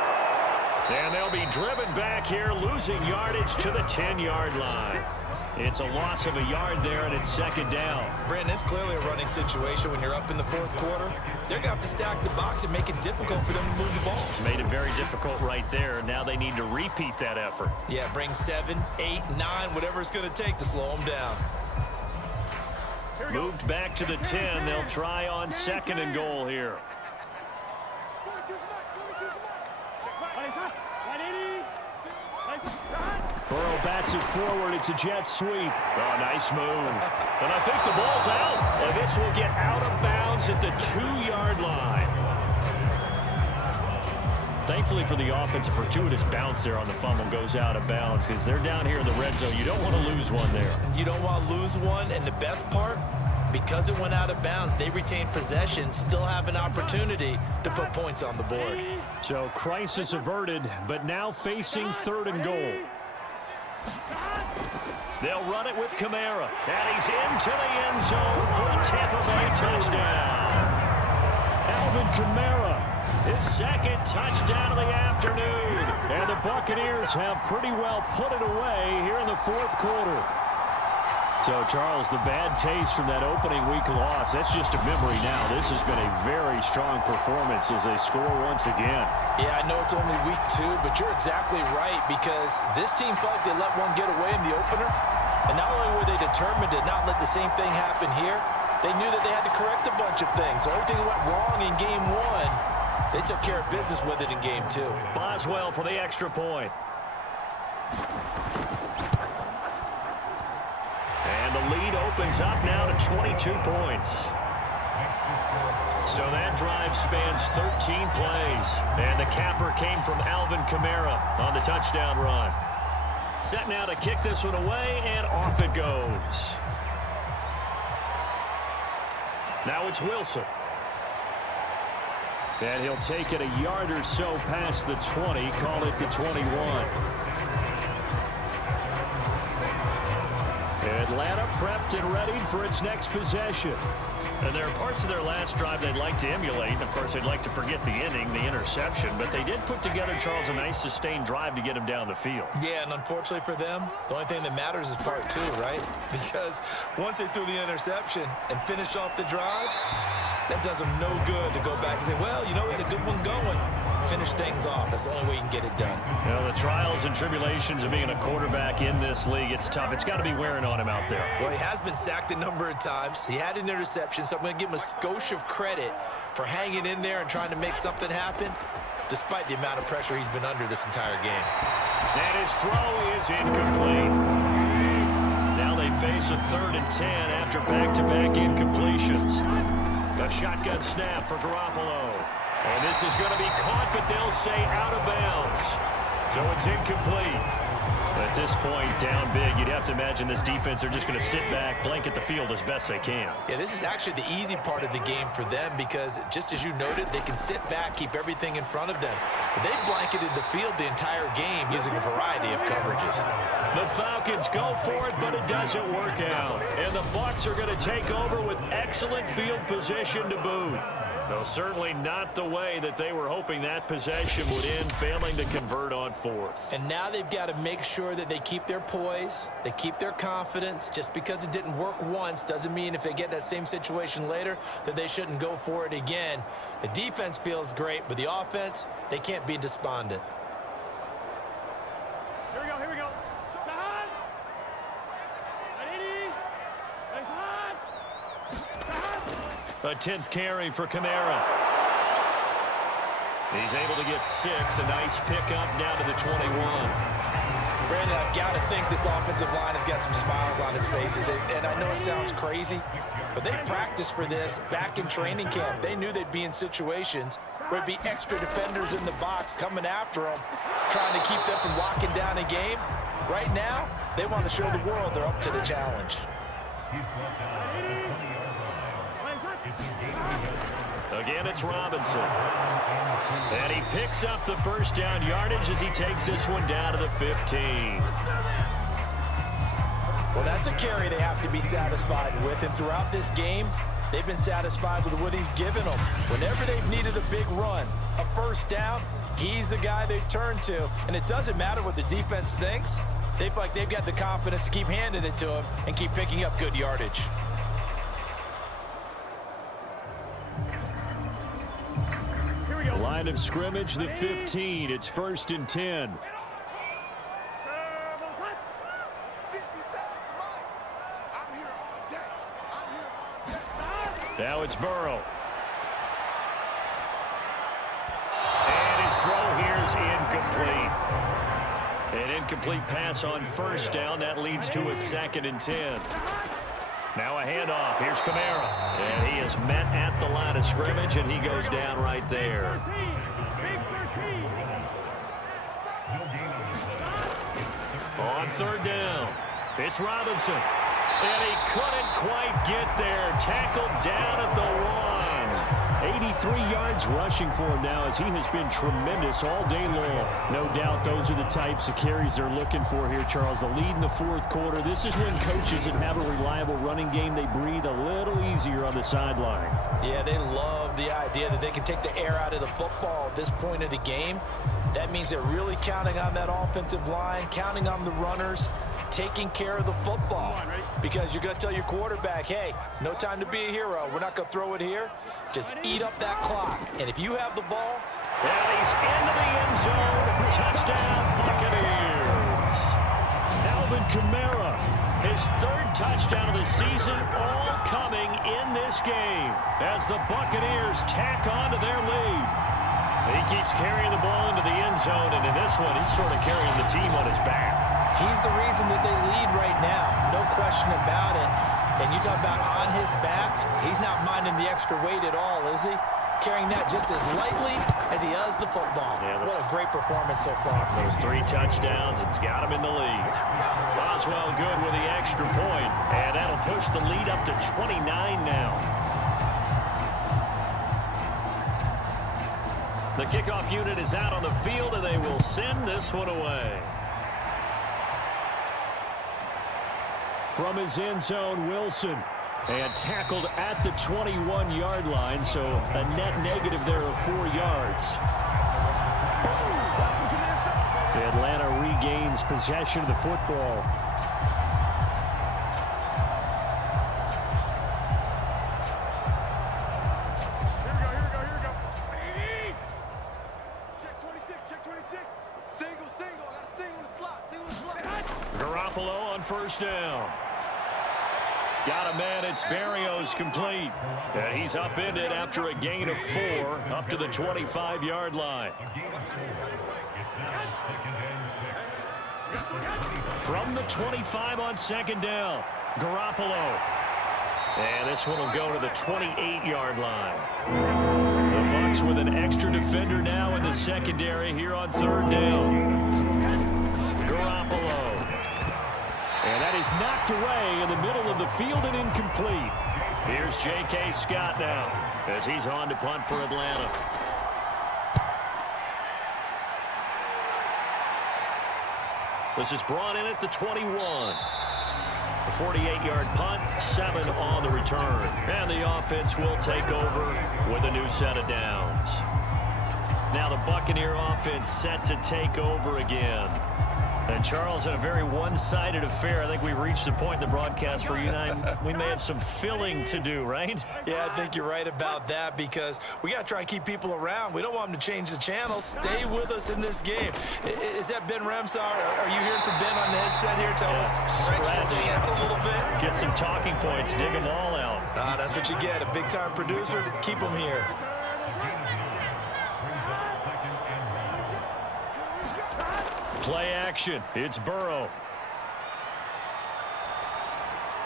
And they'll be driven back here, losing yardage to the 10-yard line. It's a loss of a yard there, and it's 2nd down. Brandon, it's clearly a running situation when you're up in the 4th quarter. They're going to have to stack the box and make it difficult for them to move the ball. Made it very difficult right there. Now they need to repeat that effort. Yeah, bring 7, 8, 9, whatever it's going to take to slow them down. Moved back to the 10. They'll try on 2nd and goal here. Burrow bats it forward. It's a jet sweep. Oh, nice move. And I think the ball's out. And this will get out of bounds at the 2-yard line. Thankfully for the offense, a fortuitous bounce there on the fumble goes out of bounds because they're down here in the red zone. You don't want to lose one there. You don't want to lose one, and the best part, because it went out of bounds, they retain possession, still have an opportunity to put points on the board. So crisis averted, but now facing 3rd and goal. They'll run it with Kamara, and he's into the end zone for a Tampa Bay touchdown. Alvin Kamara, his 2nd touchdown of the afternoon. And the Buccaneers have pretty well put it away here in the 4th quarter. So, Charles, the bad taste from that opening week loss, that's just a memory now. This has been a very strong performance as they score once again. Yeah, I know it's only week 2, but you're exactly right because this team felt like they let one get away in the opener. And not only were they determined to not let the same thing happen here, they knew that they had to correct a bunch of things. So everything that went wrong in game 1, they took care of business with it in game 2. Boswell for the extra point. And the lead opens up now to 22 points. So that drive spans 13 plays. And the capper came from Alvin Kamara on the touchdown run. Set now to kick this one away, and off it goes. Now it's Wilson. And he'll take it a yard or so past the 20, call it the 21. Atlanta prepped and ready for its next possession. And there are parts of their last drive they'd like to emulate. And of course, they'd like to forget the ending, the interception. But they did put together, Charles, a nice sustained drive to get him down the field. Yeah, and unfortunately for them, the only thing that matters is part 2, right? Because once they threw the interception and finished off the drive, that does them no good to go back and say, well, you know, we had a good one going. Finish things off. That's the only way you can get it done. You know, the trials and tribulations of being a quarterback in this league, it's tough. It's got to be wearing on him out there. Well, he has been sacked a number of times. He had an interception, so I'm going to give him a skosh of credit for hanging in there and trying to make something happen, despite the amount of pressure he's been under this entire game. And his throw is incomplete. Now they face a 3rd and 10 after back-to-back incompletions. A shotgun snap for Garoppolo. And this is going to be caught, but they'll say out of bounds. So it's incomplete. At this point, down big, you'd have to imagine this defense, they're just going to sit back, blanket the field as best they can. Yeah, this is actually the easy part of the game for them because, just as you noted, they can sit back, keep everything in front of them. But they've blanketed the field the entire game using a variety of coverages. The Falcons go for it, but it doesn't work out. And the Bucs are going to take over with excellent field position to boot. No, certainly not the way that they were hoping that possession would end, failing to convert on 4th. And now they've got to make sure that they keep their poise, they keep their confidence. Just because it didn't work once doesn't mean if they get that same situation later that they shouldn't go for it again. The defense feels great, but the offense, they can't be despondent. Here we go, here we go. A 10th carry for Kamara. He's able to get 6. A nice pickup down to the 21. Brandon, I've got to think this offensive line has got some smiles on its faces. And I know it sounds crazy, but they practiced for this back in training camp. They knew they'd be in situations where it'd be extra defenders in the box coming after them, trying to keep them from locking down a game. Right now, they want to show the world they're up to the challenge. Again, it's Robinson. And he picks up the first down yardage as he takes this one down to the 15. Well, that's a carry they have to be satisfied with. And throughout this game, they've been satisfied with what he's given them. Whenever they've needed a big run, a first down, he's the guy they've turned to. And it doesn't matter what the defense thinks. They feel like they've got the confidence to keep handing it to him and keep picking up good yardage. Line of scrimmage, the 15. It's 1st and 10. Now it's Burrow. Buccaneers incomplete. An incomplete pass on first down. That leads to a 2nd and 10. Now a handoff. Here's Kamara. And he is met at the line of scrimmage, and he goes down right there. On 3rd down, it's Robinson. And he couldn't quite get there. Tackled down at the 1. 83 yards rushing for him now, as he has been tremendous all day long. No doubt those are the types of carries they're looking for here, Charles. The lead in the 4th quarter. This is when coaches that have a reliable running game, they breathe a little easier on the sideline. Yeah, they love the idea that they can take the air out of the football at this point of the game. That means they're really counting on that offensive line, counting on the runners, taking care of the football. Because you're going to tell your quarterback, hey, no time to be a hero. We're not going to throw it here. Just eat up that clock. And if you have the ball... And he's into the end zone. Touchdown, Buccaneers. Alvin Kamara, His 3rd touchdown of the season, all coming in this game as the Buccaneers tack on to their lead. He keeps carrying the ball into the end zone, and in this one, he's sort of carrying the team on his back. He's the reason that they lead right now. No question about it. And you talk about on his back, he's not minding the extra weight at all, is he? Carrying that just as lightly as he does the football. Yeah, what a great performance so far. Those 3 touchdowns, it's got him in the lead. Boswell good with the extra point, and that'll push the lead up to 29 now. The kickoff unit is out on the field, and they will send this one away. from his end zone, Wilson. And tackled at the 21-yard line, so a net negative there of 4 yards. Atlanta regains possession of the football. Check 26. Single. I got a single in the slot. Garoppolo on first down. Got a man, it's Berrios complete. And he's upended after a gain of 4 up to the 25-yard line. From the 25 on second down, Garoppolo. And this one will go to the 28-yard line. The Bucs with an extra defender now in the secondary here on third down. Garoppolo. And that is knocked away in the middle of the field and incomplete. Here's J.K. Scott now as he's on to punt for Atlanta. This is brought in at the 21. A 48-yard punt, 7 on the return. And the offense will take over with a new set of downs. Now the Buccaneer offense set to take over again. And Charles, in a very one-sided affair, I think we reached the point in the broadcast where you and I, we may have some filling to do, right? Yeah, I think you're right about that because we got to try and keep people around. We don't want them to change the channel. Stay with us in this game. Is that Ben Ramsar? Are you hearing from Ben on the headset here? Tell us, stretch this thing out a little bit. Get some talking points, dig them all out. That's what you get, a big-time producer. Keep them here. Play action. It's Burrow.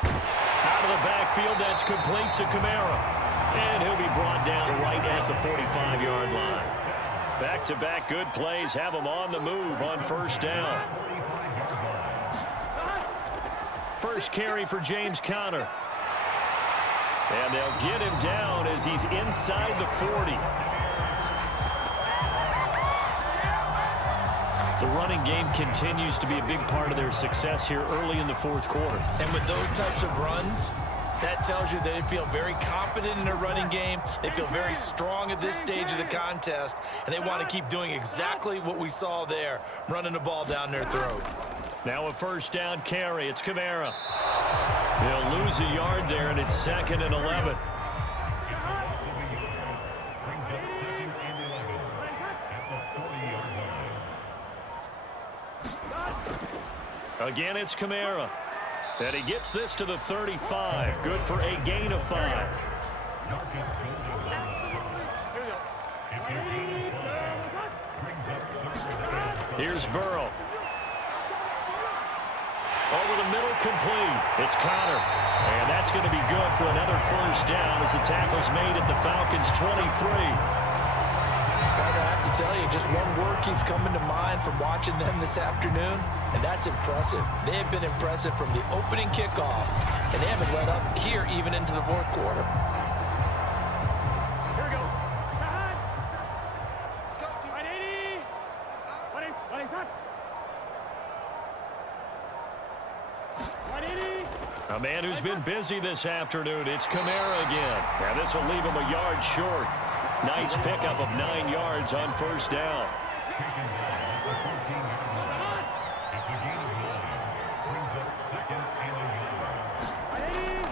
Out of the backfield, that's complete to Kamara. And he'll be brought down right at the 45-yard line. Back-to-back good plays have him on the move on first down. First carry for James Conner. And they'll get him down as he's inside the 40. The running game continues to be a big part of their success here early in the fourth quarter. And with those types of runs, that tells you that they feel very confident in their running game. They feel very strong at this stage of the contest, and they want to keep doing exactly what we saw there, running the ball down their throat. Now a first down carry. It's Kamara. They'll lose a yard there, and it's 2nd and 11. Again, it's Kamara. And he gets this to the 35. Good for a gain of 5. Here's Burrow. Over the middle, complete. It's Connor. And that's going to be good for another first down as the tackle's made at the Falcons' 23. I have to tell you, just one word keeps coming to mind from watching them this afternoon, and that's impressive. They have been impressive from the opening kickoff, and they haven't let up here even into the fourth quarter. Here we go. Let's go. 180. What is that? 180. A man who's been busy this afternoon. It's Kamara again. And this will leave him a yard short. Nice pickup of 9 yards on first down.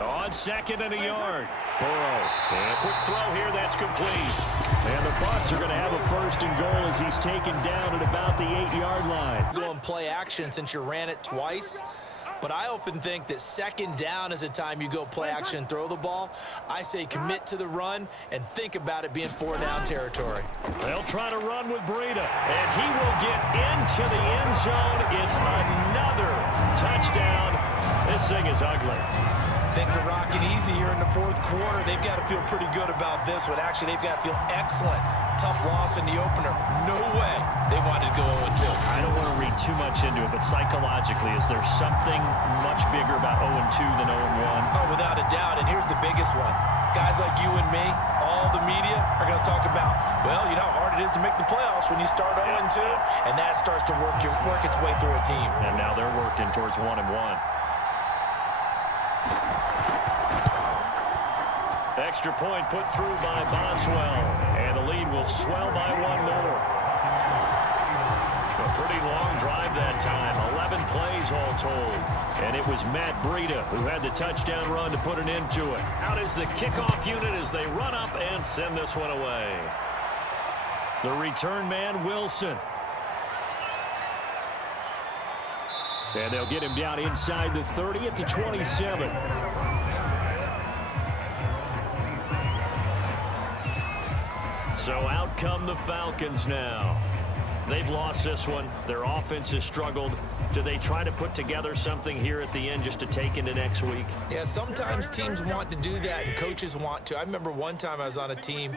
On second and a yard. Burrow. And a quick throw here. That's complete. And the Bucs are going to have a first and goal as he's taken down at about the 8-yard line. Go and play action since you ran it twice. But I often think that second down is a time you go play action and throw the ball. I say commit to the run and think about it being 4-down territory. They'll try to run with Breida, and he will get into the end zone. It's another touchdown. This thing is ugly. Things are rocking easy here in the fourth quarter. They've got to feel pretty good about this one. Actually, they've got to feel excellent. Tough loss in the opener. No way they wanted to go 0-2. I don't want to read too much into it, but psychologically, is there something much bigger about 0-2 than 0-1? Oh, without a doubt, and here's the biggest one. Guys like you and me, all the media, are going to talk about, well, you know how hard it is to make the playoffs when you start 0-2, and that starts to work its way through a team. And now they're working towards 1-1. Extra point put through by Boswell, and the lead will swell by 1 more. A pretty long drive that time, 11 plays all told. And it was Matt Breida who had the touchdown run to put an end to it. Out is the kickoff unit as they run up and send this one away. The return man, Wilson. And they'll get him down inside the 30 at the 27. So out come the Falcons now. They've lost this one. Their offense has struggled. Do they try to put together something here at the end just to take into next week? Yeah, sometimes teams want to do that and coaches want to. I remember one time I was on a team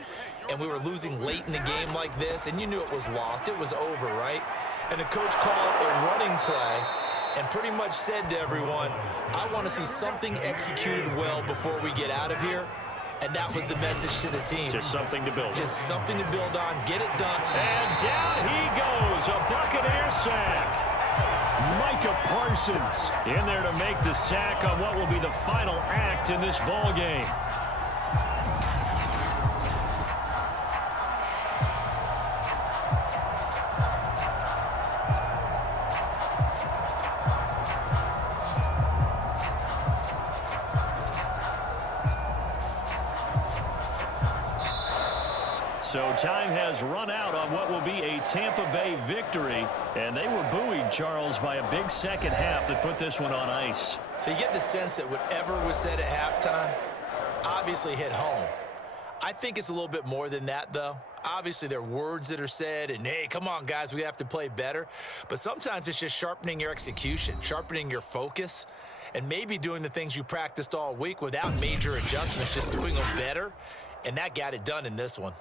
and we were losing late in the game like this, and you knew it was lost. It was over, right? And the coach called a running play and pretty much said to everyone, I want to see something executed well before we get out of here. And that was the message to the team. Just something to build on. Just something to build on. Get it done. And down he goes. A Buccaneer sack. Micah Parsons in there to make the sack on what will be the final act in this ball game. So time has run out on what will be a Tampa Bay victory. And they were buoyed, Charles, by a big second half that put this one on ice. So you get the sense that whatever was said at halftime obviously hit home. I think it's a little bit more than that, though. Obviously, there are words that are said, and, hey, come on, guys, we have to play better. But sometimes it's just sharpening your execution, sharpening your focus, and maybe doing the things you practiced all week without major adjustments, just doing them better. And that got it done in this one.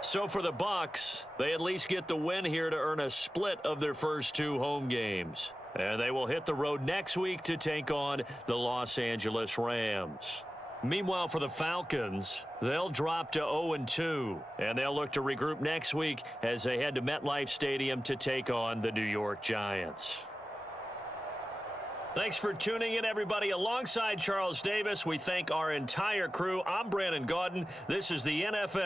So for the Bucs, they at least get the win here to earn a split of their first 2 home games. And they will hit the road next week to take on the Los Angeles Rams. Meanwhile, for the Falcons, they'll drop to 0-2, and they'll look to regroup next week as they head to MetLife Stadium to take on the New York Giants. Thanks for tuning in, everybody. Alongside Charles Davis, we thank our entire crew. I'm Brandon Gaudin. This is the NFL.